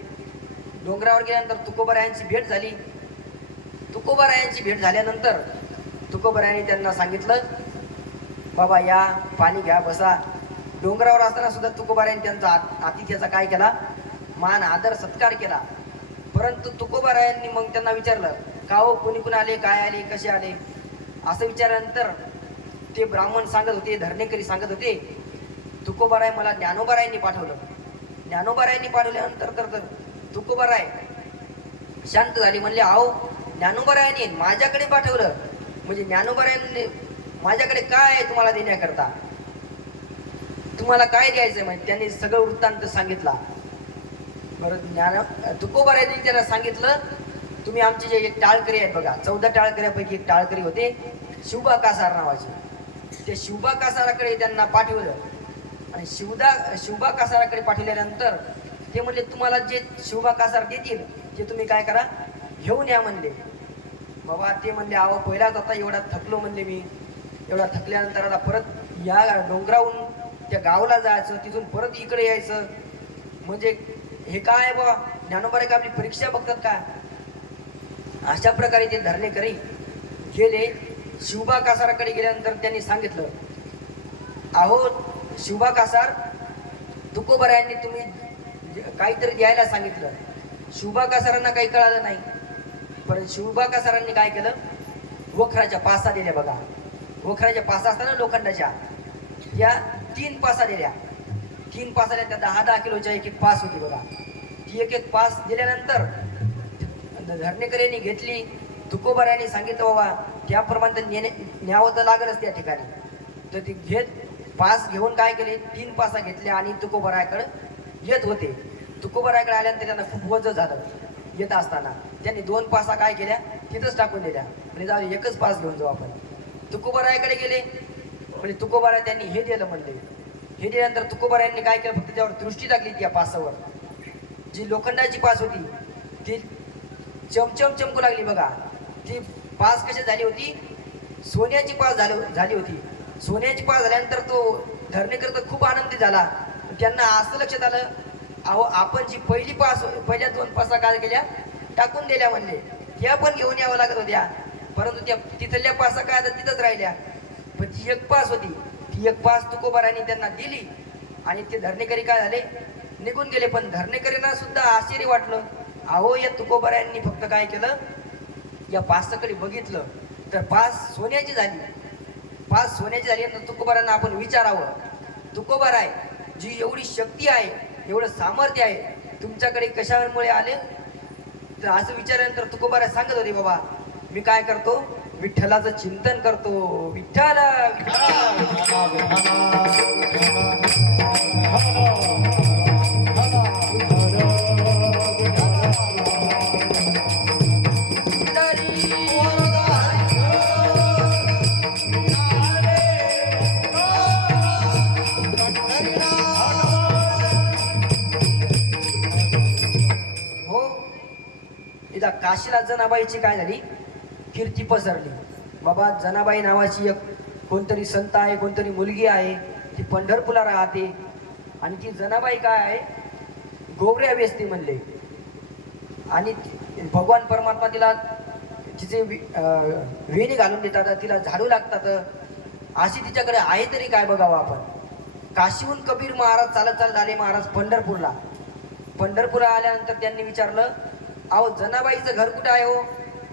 डोंगरावर गेल्यानंतर तुकोबरायांची भेट झाली. तुकोबरायांची भेट झाल्यानंतर तुकोबरायांनी त्यांना सांगितलं, बाबा या, पाणी घ्या, बसा. डोंगरावर असताना सुद्धा तुकोबरायांनी त्यांचा आतिथ्याचा काय केला, मान आदर सत्कार केला. परंतु तुकोबरायांनी मग त्यांना विचारलं, का हो, कोणी कोण आले, काय आले, कसे आले, असं विचारल्यानंतर ते ब्राह्मण सांगत होते, धरणेकरी सांगत होते, तुकोबराय मला ज्ञानोबरायांनी पाठवलं. ज्ञानोबरायांनी पाठवल्यानंतर तर तुकोबराय शांत झाली. म्हणले, अहो ज्ञानोबरायांनी माझ्याकडे पाठवलं, म्हणजे ज्ञानोबरायांनी माझ्याकडे काय आहे तुम्हाला देण्याकरता, तुम्हाला काय द्यायचंय. म्हणजे त्यांनी सगळं वृत्तांत सांगितला. बरं, तुकोबरायांनी त्यांना सांगितलं, तुम्ही आमचे जे एक टाळकरी आहेत बघा, 14 टाळकऱ्यापैकी एक टाळकरी होते शिवबा कासार नावाचे. ते शिवबा कासाराकडे त्यांना पाठवलं. आणि शिवबा कासाराकडे पाठवल्यानंतर ते म्हणले, तुम्हाला जे शिवबा कासार देतील ते तुम्ही काय करा, घेऊन या म्हणले. बाबा ते म्हणले, अहो पहिलाच आता एवढा थकलो म्हणले मी. एवढा थकल्यानंतर आता परत या डोंगराहून त्या गावाला जायचं, तिथून परत इकडे यायचं, म्हणजे हे काय बा, ज्ञानोबराय का आपली परीक्षा बघतात का. अशा प्रकारे ते धरणेकरी गेले. शिवबा कासाराकडे गेल्यानंतर त्यांनी सांगितलं, अहो शिवबा कासार, तुकोबरायांनी तुम्ही काहीतरी द्यायला सांगितलं. शिवबा कासारांना काही कळालं नाही. पण शिवबा कासारांनी काय केलं, वखराच्या पासा दिल्या बघा. वखराच्या पासा असताना लोखंडाच्या, या 3 पासा दिल्या. 3 पासाल्या त्या 10-10 किलोच्या एक पास होती बघा. ती एक पास दिल्यानंतर धरणेकऱ्यांनी घेतली. तुकोबरायांनी सांगितलं, बाबा त्याप्रमाणे न्यावं तर लागलच त्या ठिकाणी. तर ती पास घेऊन काय केले, 3 पासा घेतल्या आणि तुकोबरायाकडे येत होते. तुकोबरायाकडे आल्यानंतर त्यांना खूप वज झालं. येत असताना त्यांनी 2 पासा काय केल्या, तिथंच टाकून दिल्या. म्हणजे जाऊ एकच पास घेऊन जाऊ आपण. तुकोबरायाकडे गेले. म्हणजे तुकोबराय त्यांनी हे दिलं म्हणले. हे दिल्यानंतर तुकोबरायांनी काय केलं, फक्त त्यावर दृष्टी टाकली त्या पासावर. जी लोखंडाची पास होती ती चमचम चमकू लागली बघा. ती पास कशी झाली होती, सोन्याची पास झाली होती. सोन्याची पास झाल्यानंतर तो धरणेकर तर खूप आनंदी झाला. त्यांना असं लक्षात आलं, अहो आपण जी पहिल्या 2 पासा काय केल्या, टाकून दिल्या म्हणले, त्या पण घेऊन यावं लागत होत्या. परंतु त्या तिथल्या पासा काय तिथंच राहिल्या. पण ती एक पास होती, ती एक पास तुकोबरायांनी त्यांना दिली. आणि ते धरणेकरी काय झाले, निघून गेले. पण धरणेकरींना सुद्धा आश्चर्य वाटलं, अहो या तुकोबरायांनी फक्त काय केलं, या पासाकडे बघितलं तर पास सोन्याची झाली. पास सोन्याची झाली. तर तुकोबरायांना आपण विचारावं, तुकोबराय जी एवढी शक्ती आहे, एवढं सामर्थ्य आहे, तुमच्याकडे कशामुळे आले. तर असं विचारल्यानंतर तुकोबराय सांगत होते, बाबा मी काय करतो, विठ्ठलाचं चिंतन करतो. विठ्ठल विठ्ठल. हो, इथं काशीला जनाबाईची काय झाली कीर्ती पसरली. बाबा जनाबाई नावाची एक कोणतरी संत आहे, कोणतरी मुलगी आहे, ती पंढरपूरला राहते आणि ती जनाबाई काय आहे गोवऱ्या वेचते म्हणले. आणि भगवान परमात्मा तिला तिचे वेणी घालून देतात, तिला झाडू लागतात. अशी तिच्याकडे आहे तरी काय बघावं आपण. काशीहून कबीर महाराज चालत चालत आले महाराज पंढरपूरला. पंढरपूरला आल्यानंतर त्यांनी विचारलं, अहो जनाबाईचं घर कुठं आहे हो?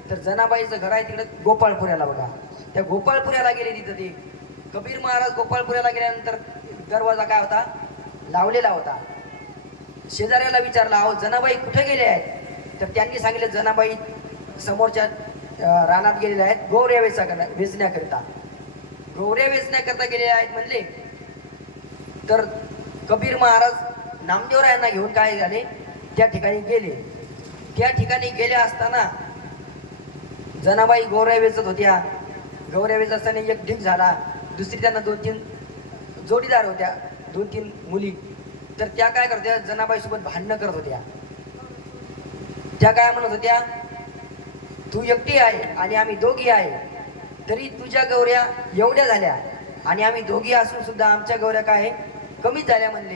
तर जनाबाईचं घर आहे तिकडे गोपाळपुऱ्याला. बघा त्या गोपाळपुऱ्याला गेले. तिथं ते कबीर महाराज गोपाळपुऱ्याला गेल्यानंतर दरवाजा काय होता लावलेला होता. शेजाऱ्याला विचारला, अहो जनाबाई कुठे गेले आहेत? तर त्यांनी सांगितलं जनाबाई समोरच्या रानात गेलेल्या आहेत गोवऱ्या वेचण्याकरिता. गोवऱ्या वेचण्याकरिता गेलेल्या आहेत म्हणले. तर कबीर महाराज नामदेवरायांना घेऊन काय झाले त्या ठिकाणी गेले. त्या ठिकाणी गेले असताना जनाबाई गोवऱ्या वेचत होत्या. गोवऱ्या वेचत असताना एक ढीक झाला. दुसरी त्यांना 2-3 जोडीदार होत्या, 2-3 मुली. तर त्या काय करत होत्या जनाबाई सोबत भांडणं करत होत्या. त्या काय म्हणत होत्या, तू एकटी आहे आणि आम्ही दोघी आहे, तरी तुझ्या गौऱ्या एवढ्या झाल्या आणि आम्ही दोघी असून सुद्धा आमच्या गौऱ्या काय कमीच झाल्या म्हणले.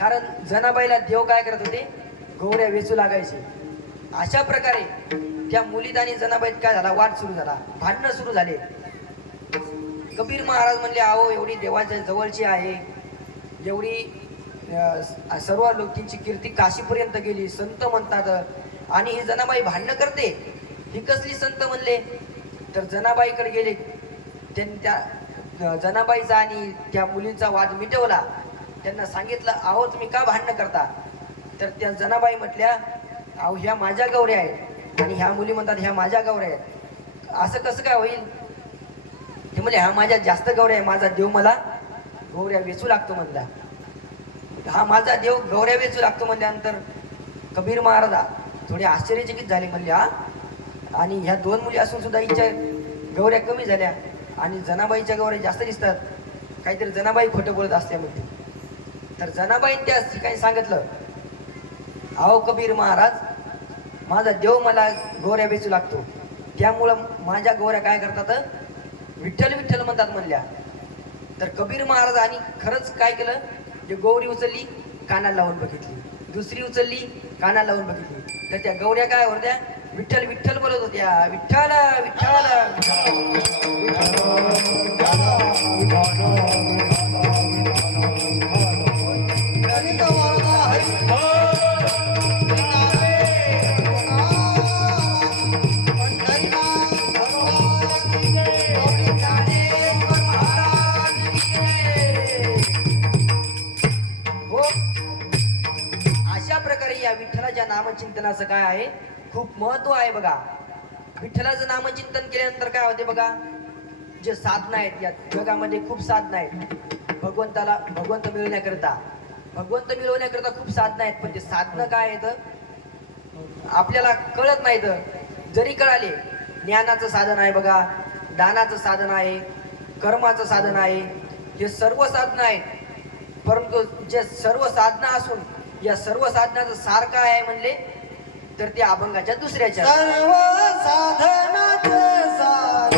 कारण जनाबाईला देव काय करत होते गौऱ्या वेचू लागायचे. अशा प्रकारे त्या मुलीत आणि जनाबाईत काय झाला वाद सुरू झाला, भांडणं सुरू झाले. कबीर महाराज म्हणले, अहो एवढी देवाच्या जवळची आहे, एवढी सर्व लोकांची कीर्ती काशीपर्यंत गेली, संत म्हणतात, आणि ही जनाबाई भांडणं करते, ही कसली संत म्हणले. तर जनाबाईकडे गेले. त्यांनी त्या जनाबाईचा आणि त्या मुलींचा वाद मिटवला. त्यांना सांगितलं, अहो तुम्ही का भांडणं करता? तर त्या जनाबाई म्हटल्या, अहो ह्या माझ्या गौऱ्या आहेत आणि ह्या मुली म्हणतात ह्या माझ्या गौऱ्या आहेत, असं कसं काय होईल? ते म्हणले, हा माझ्या जास्त गौऱ्या आहे, माझा देव मला गौऱ्या वेचू लागतो म्हणला. हा माझा देव गौऱ्या वेचू लागतो म्हणल्यानंतर कबीर महाराज थोडे आश्चर्यचकित झाले. म्हणले, हा आणि ह्या 2 मुली असून सुद्धा हिच्या गौऱ्या कमी झाल्या आणि जनाबाईच्या गौऱ्या जास्त दिसतात, काहीतरी जनाबाई खोटं बोलत असते म्हणते. तर जनाबाई त्या ठिकाणी सांगितलं, अहो कबीर महाराज, माझा देव मला गौऱ्या वेचू लागतो, त्यामुळं माझ्या गौऱ्या काय करतात विठ्ठल विठ्ठल म्हणतात म्हणल्या. तर कबीर महाराजांनी खरंच काय केलं, जे गौरी उचलली कानाला लावून बघितली, दुसरी उचलली कानाला लावून बघितली. तर त्या गौऱ्या काय होत्या विठ्ठल विठ्ठल बोलत होत्या. विठ्ठल विठ्ठल. विठ्ठलाच्या नामचिंतनाचं काय आहे खूप महत्व आहे. बघा विठ्ठलाचं नामचिंतन केल्यानंतर काय होते बघा, जे साधना आहेत या जगामध्ये खूप साधना आहेत भगवंत मिळवण्याकरता खूप साधना आहेत. पण ते साधना काय आहेत आपल्याला कळत नाहीत. जरी कळाले, ज्ञानाचं साधन आहे बघा, दानाचं साधन आहे, कर्माचं साधन आहे, हे सर्व साधना आहेत. परंतु जे सर्व साधना असून या सर्व साधनाचं सार काय आहे म्हणले तर ते अभंगाच्या दुसऱ्याच्या सर्व साधनाचे सार,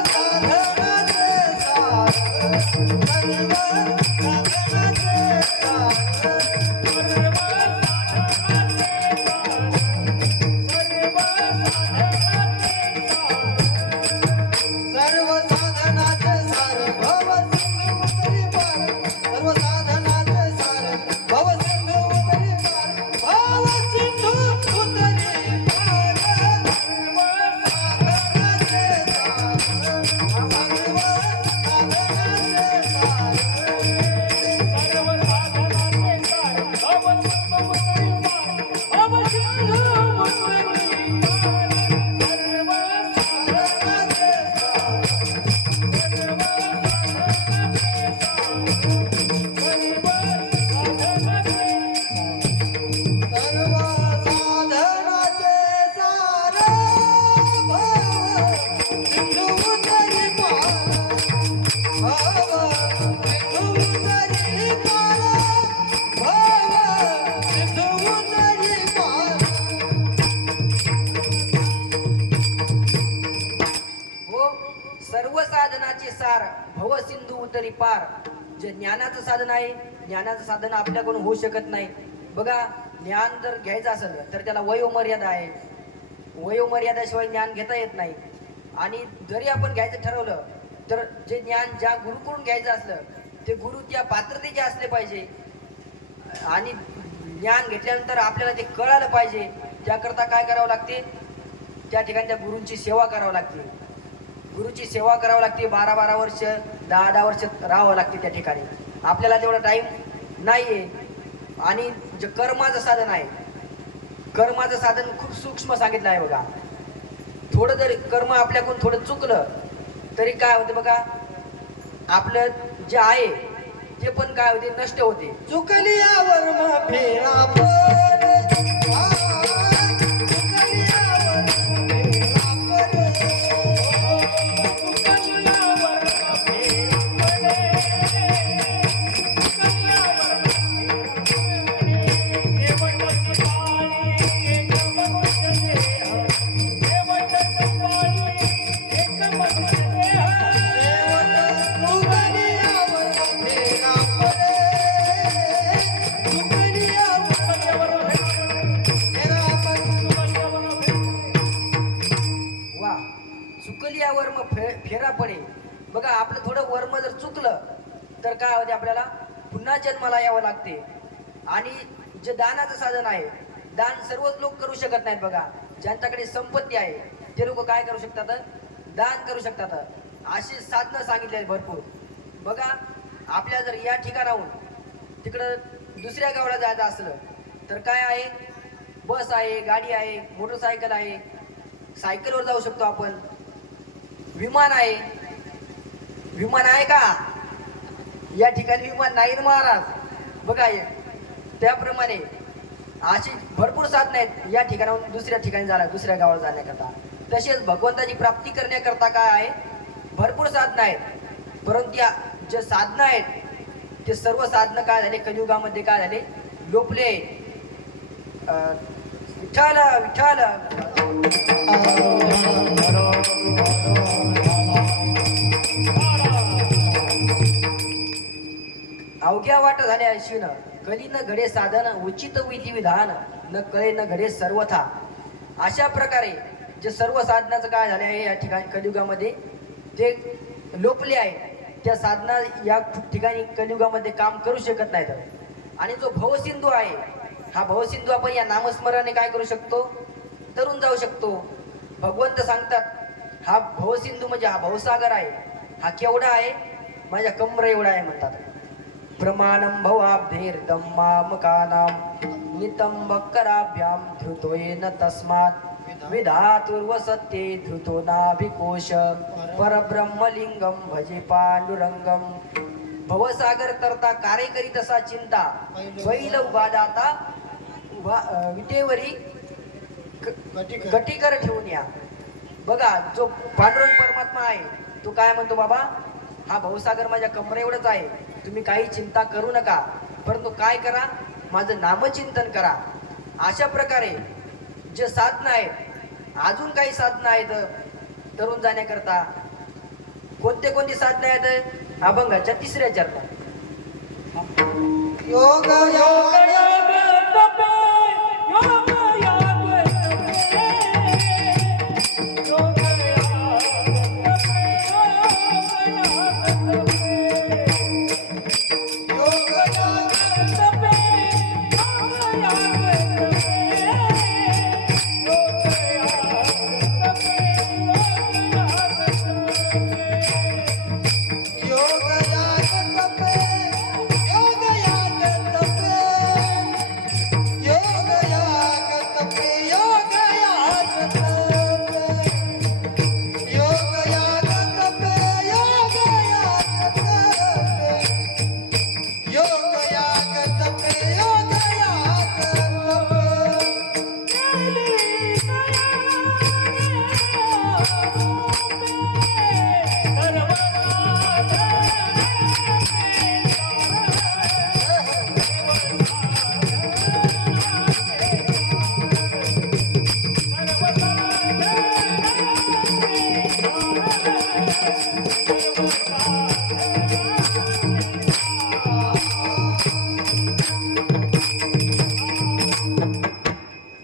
सर्व साधनाचे सार, सर्व सार भव सिंधू उतरी पार. जे ज्ञानाचं साधन आहे, ज्ञानाचं साधन आपल्याकडून होऊ शकत नाही. बघा, ज्ञान जर घ्यायचं असेल तर त्याला वयोमर्यादा आहे. वयोमर्यादाशिवाय ज्ञान घेता येत नाही. आणि जरी आपण घ्यायचं ठरवलं तर जे ज्ञान ज्या गुरुकडून घ्यायचं असलं ते गुरु त्या पात्रतेचे असले पाहिजे. आणि ज्ञान घेतल्यानंतर आपल्याला ते कळालं पाहिजे. त्याकरता काय करावं लागते, त्या ठिकाणी त्या गुरूंची सेवा करावं लागते. गुरुची सेवा करावं लागते. 12-12 वर्ष 10-10 वर्ष राहावं लागते त्या ठिकाणी. आपल्याला तेवढा टाईम नाही आहे. आणि जे कर्माचं साधन आहे, कर्माचं साधन खूप सूक्ष्म सांगितलं आहे बघा. थोडं जर कर्म आपल्याकडून थोडं चुकलं तरी काय होते बघा, आपलं जे आहे ते पण काय होते, नष्ट होते. चुकली यावर मग फेरा पड. आ, चुकली यावर मग फेरा पड. चुकली यावर मग फेरा पड. चुकली यावर फेरा पड. वा, चुकली यावर मग फेरा पडे. बघा, आपलं थोडं वर्म जर चुकलं तर काय होते, आपल्याला पुन्हा जन्माला यावं लागते. आणि जे दानाचं साधन आहे, दान सर्वच लोक करू शकत नाहीत. बघा, ज्यांच्याकडे संपत्ती आहे ते लोक काय करू शकतात, दान करू शकतात. अशी साधनं सांगितली आहेत भरपूर. बघा, आपल्या जर या ठिकाणाहून तिकडं दुसऱ्या गावाला जायचं असलं तर काय आहे, बस आहे, गाडी आहे, मोटरसायकल आहे, सायकलवर जाऊ शकतो आपण. विमान आहे. विमान आहे का, या ठिकाणी विमान नाही ना महाराज. बघा, त्याप्रमाणे अशी भरपूर साधनं आहेत या ठिकाणाहून दुसऱ्या ठिकाणी दुसऱ्या गावाला जाण्याकरता. तसेच भगवंताची प्राप्ती करण्याकरता काय आहे, भरपूर साधनं आहेत. परंतु या जे साधनं आहेत ते सर्व साधनं काय झाले, कलियुगामध्ये काय झाले, लोपले. विठ्ठल विठ्ठल. अवघ्या वाट झाल्या शिन, कली न घडे साधन, उचित विधी विधान, न कळे न घडे सर्वथा. अशा प्रकारे जे सर्व साधनाचं काय झाले आहे या ठिकाणी कलियुगामध्ये ते लोपले आहे. त्या साधना या ठिकाणी कलियुगामध्ये काम करू शकत नाहीत. आणि जो भवसिंधू आहे, हा भवसिंधू आपण या नामस्मरणाने काय करू शकतो, तरून जाऊ शकतो. भगवंत सांगतात, हा भवसिंधू म्हणजे हा भवसागर आहे. हा केवढा आहे, माझ्या कमरे एवढा आहे म्हणतात. प्रमाणम भवाब्धेर्दम मामकानाम नितंबकराभ्याम धृतोयेन तस्मात् विधातुर्वसत्ये धृतो नाभिकोश परब्रह्मलिंगम भजे पांडुरंगम. भवसागर तरता कार्य करीत असा चिंता, बैल उभा दाता विटेवरी गटीकर ठेवून या. बघा, जो पांडुरंग परमात्मा आहे तो काय म्हणतो, बाबा हा भवसागर माझ्या कमरे एवढंच आहे, तुम्ही काही चिंता करू नका, परंतु काय करा, माझं नामचिंतन करा. अशा प्रकारे जे साधनं आहेत, अजून काही साधनं आहेत तरुण जाण्याकरता. कोणते कोणती साधनं आहेत, अभंगाच्या 3ऱ्या चरणात. योग योग योग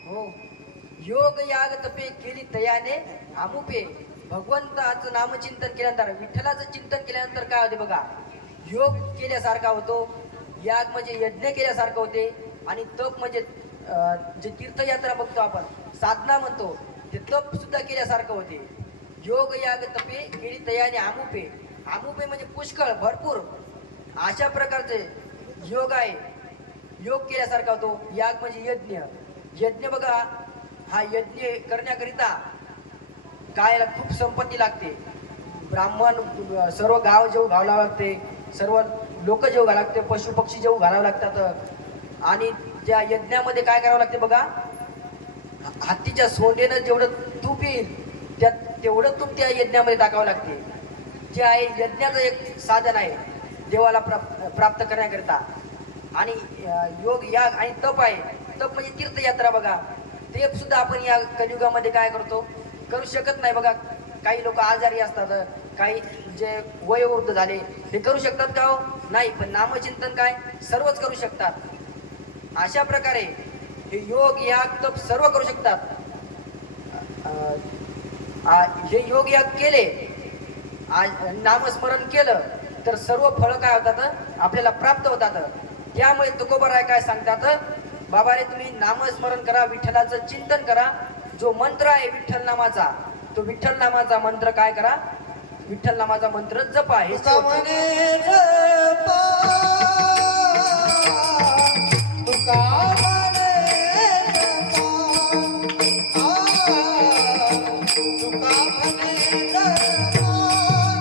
हो, योग याग तपे केली तयाने आमुपे. भगवंताचं नामचिंतन केल्यानंतर, विठ्ठलाचं चिंतन केल्यानंतर काय होते बघा, योग केल्यासारखा होतो, याग म्हणजे यज्ञ केल्यासारखं होते, आणि तप म्हणजे जे तीर्थयात्रा बघतो आपण, साधना म्हणतो, ते तप सुद्धा केल्यासारखं होते. योग याग तपे केली तयाने आमुपे. आमुपे म्हणजे पुष्कळ, भरपूर अशा प्रकारचे योग आहे. योग केल्यासारखा होतो. याग म्हणजे यज्ञ. यज्ञ बघा, हा यज्ञ करण्याकरिता काय खूप संपत्ती लागते. ब्राह्मण सर्व गाव जेव घालावं लागते, सर्व लोक जेव घालावं लागते, पशु पक्षी जेव घालावं लागतात. आणि त्या यज्ञामध्ये काय करावं लागते बघा, हत्तीच्या सोंडेनं जेवढं तूप येईल त्यात तेवढं तूप त्या यज्ञामध्ये टाकावं लागते. जे आहे यज्ञाचं एक साधन आहे देवाला प्राप्त करण्याकरिता. आणि योग याग आणि तप आहे. तप म्हणजे तीर्थयात्रा बघा, ते सुद्धा आपण या कलियुगामध्ये काय करतो, करू शकत नाही बघा. काही लोक आजारी असतात, काही जे वयोवृद्ध झाले, ते करू शकतात का हो? नाही. पण नामचिंतन काय सर्वच करू शकतात. अशा प्रकारे हे योग याग तप सर्व करू शकतात. हे योग याग केले, नामस्मरण केलं तर सर्व फळं काय होतात, आपल्याला प्राप्त होतात. त्यामुळे तुकोबाराय काय सांगतात, बाबा रे तुम्ही नामस्मरण करा, विठ्ठलाचं चिंतन करा. जो मंत्र आहे विठ्ठल नामाचा, तो विठ्ठल नामाचा मंत्र काय करा, विठ्ठल नामाचा मंत्र जपा. हे तुका म्हणे जपा, तुका म्हणे जपा, तुका म्हणे जपा, तुका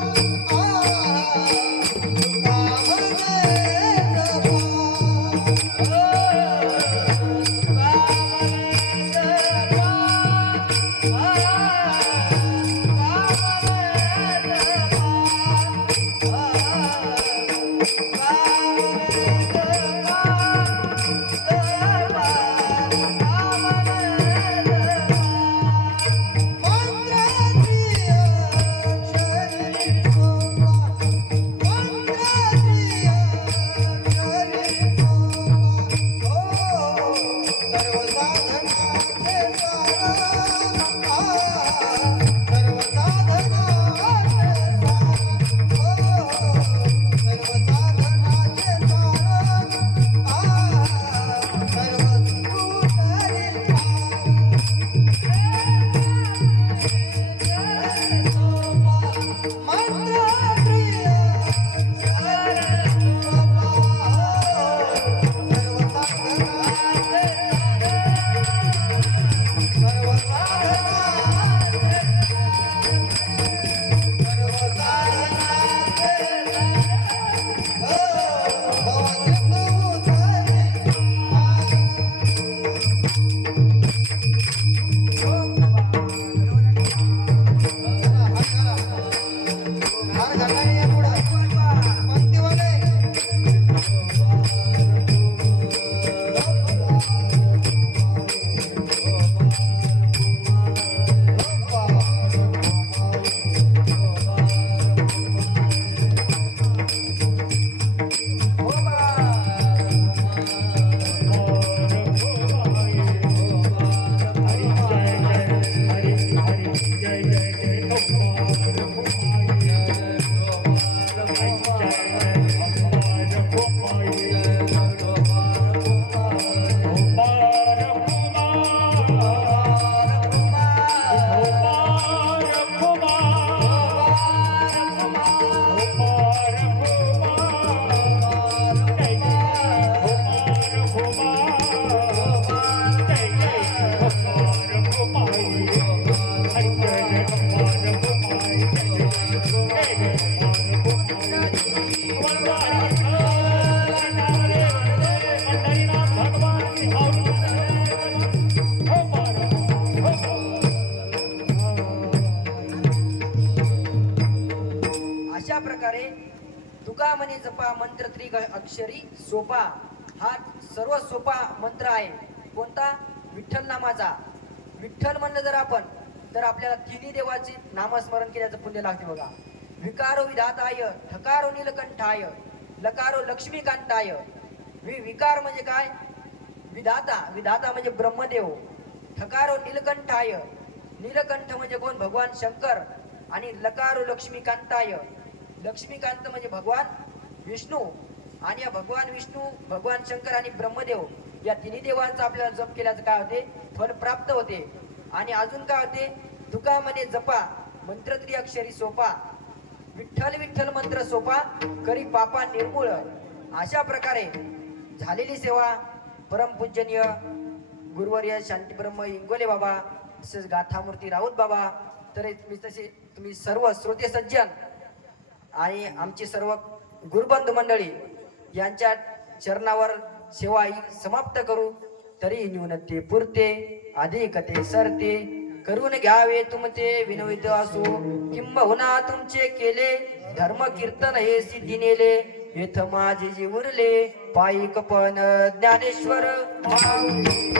तुका म्हणे जपा मंत्र अक्षरी सोपा. हा सर्व सोपा मंत्र आहे. कोणता? विठ्ठल नामाचा. विठ्ठल म्हणलं जर आपण तर आपल्याला तिन्ही देवाचे नामस्मरण केल्याचं पुण्य लागते बघा. विकारो विधाताय ठकारो नीलकंठाय लकारो लक्ष्मीकांताय विकार म्हणजे काय? विधाता, विधाता म्हणजे ब्रह्मदेव. ठकारो नीलकंठाय, नीलकंठ म्हणजे कोण? भगवान शंकर. आणि लकारो लक्ष्मीकांताय, लक्ष्मीकांत म्हणजे भगवान विष्णू. आणि या भगवान विष्णू, भगवान शंकर आणि ब्रह्मदेव या तिन्ही देवांचा आपल्याला जप केल्याचं काय होते? फल प्राप्त होते. आणि अजून काय होते? तुका म्हणे जपा मंत्र त्रिअक्षरी सोपा, विठ्ठल विठ्ठल मंत्र सोपा करी पापा निर्मूळ. अशा प्रकारे झालेली सेवा परमपूजनीय गुरुवर्य शांतीब्रह्म इंगोले बाबा, तसेच गाथामूर्ती राऊत बाबा, तर तुम्ही सर्व श्रोते सज्जन आणि आमची सर्व गुरुबंधू मंडळी यांच्या चरणावर सेवा ही समाप्त करू. तरी न्यूनते पुरते अधिक ते सरते, करून घ्यावे तुमचे विनवित असो. किंबहुना तुमचे केले धर्म कीर्तन हे सिद्धी नेले, येथ माझे जी उरले पायी कपन ज्ञानेश्वर माऊली.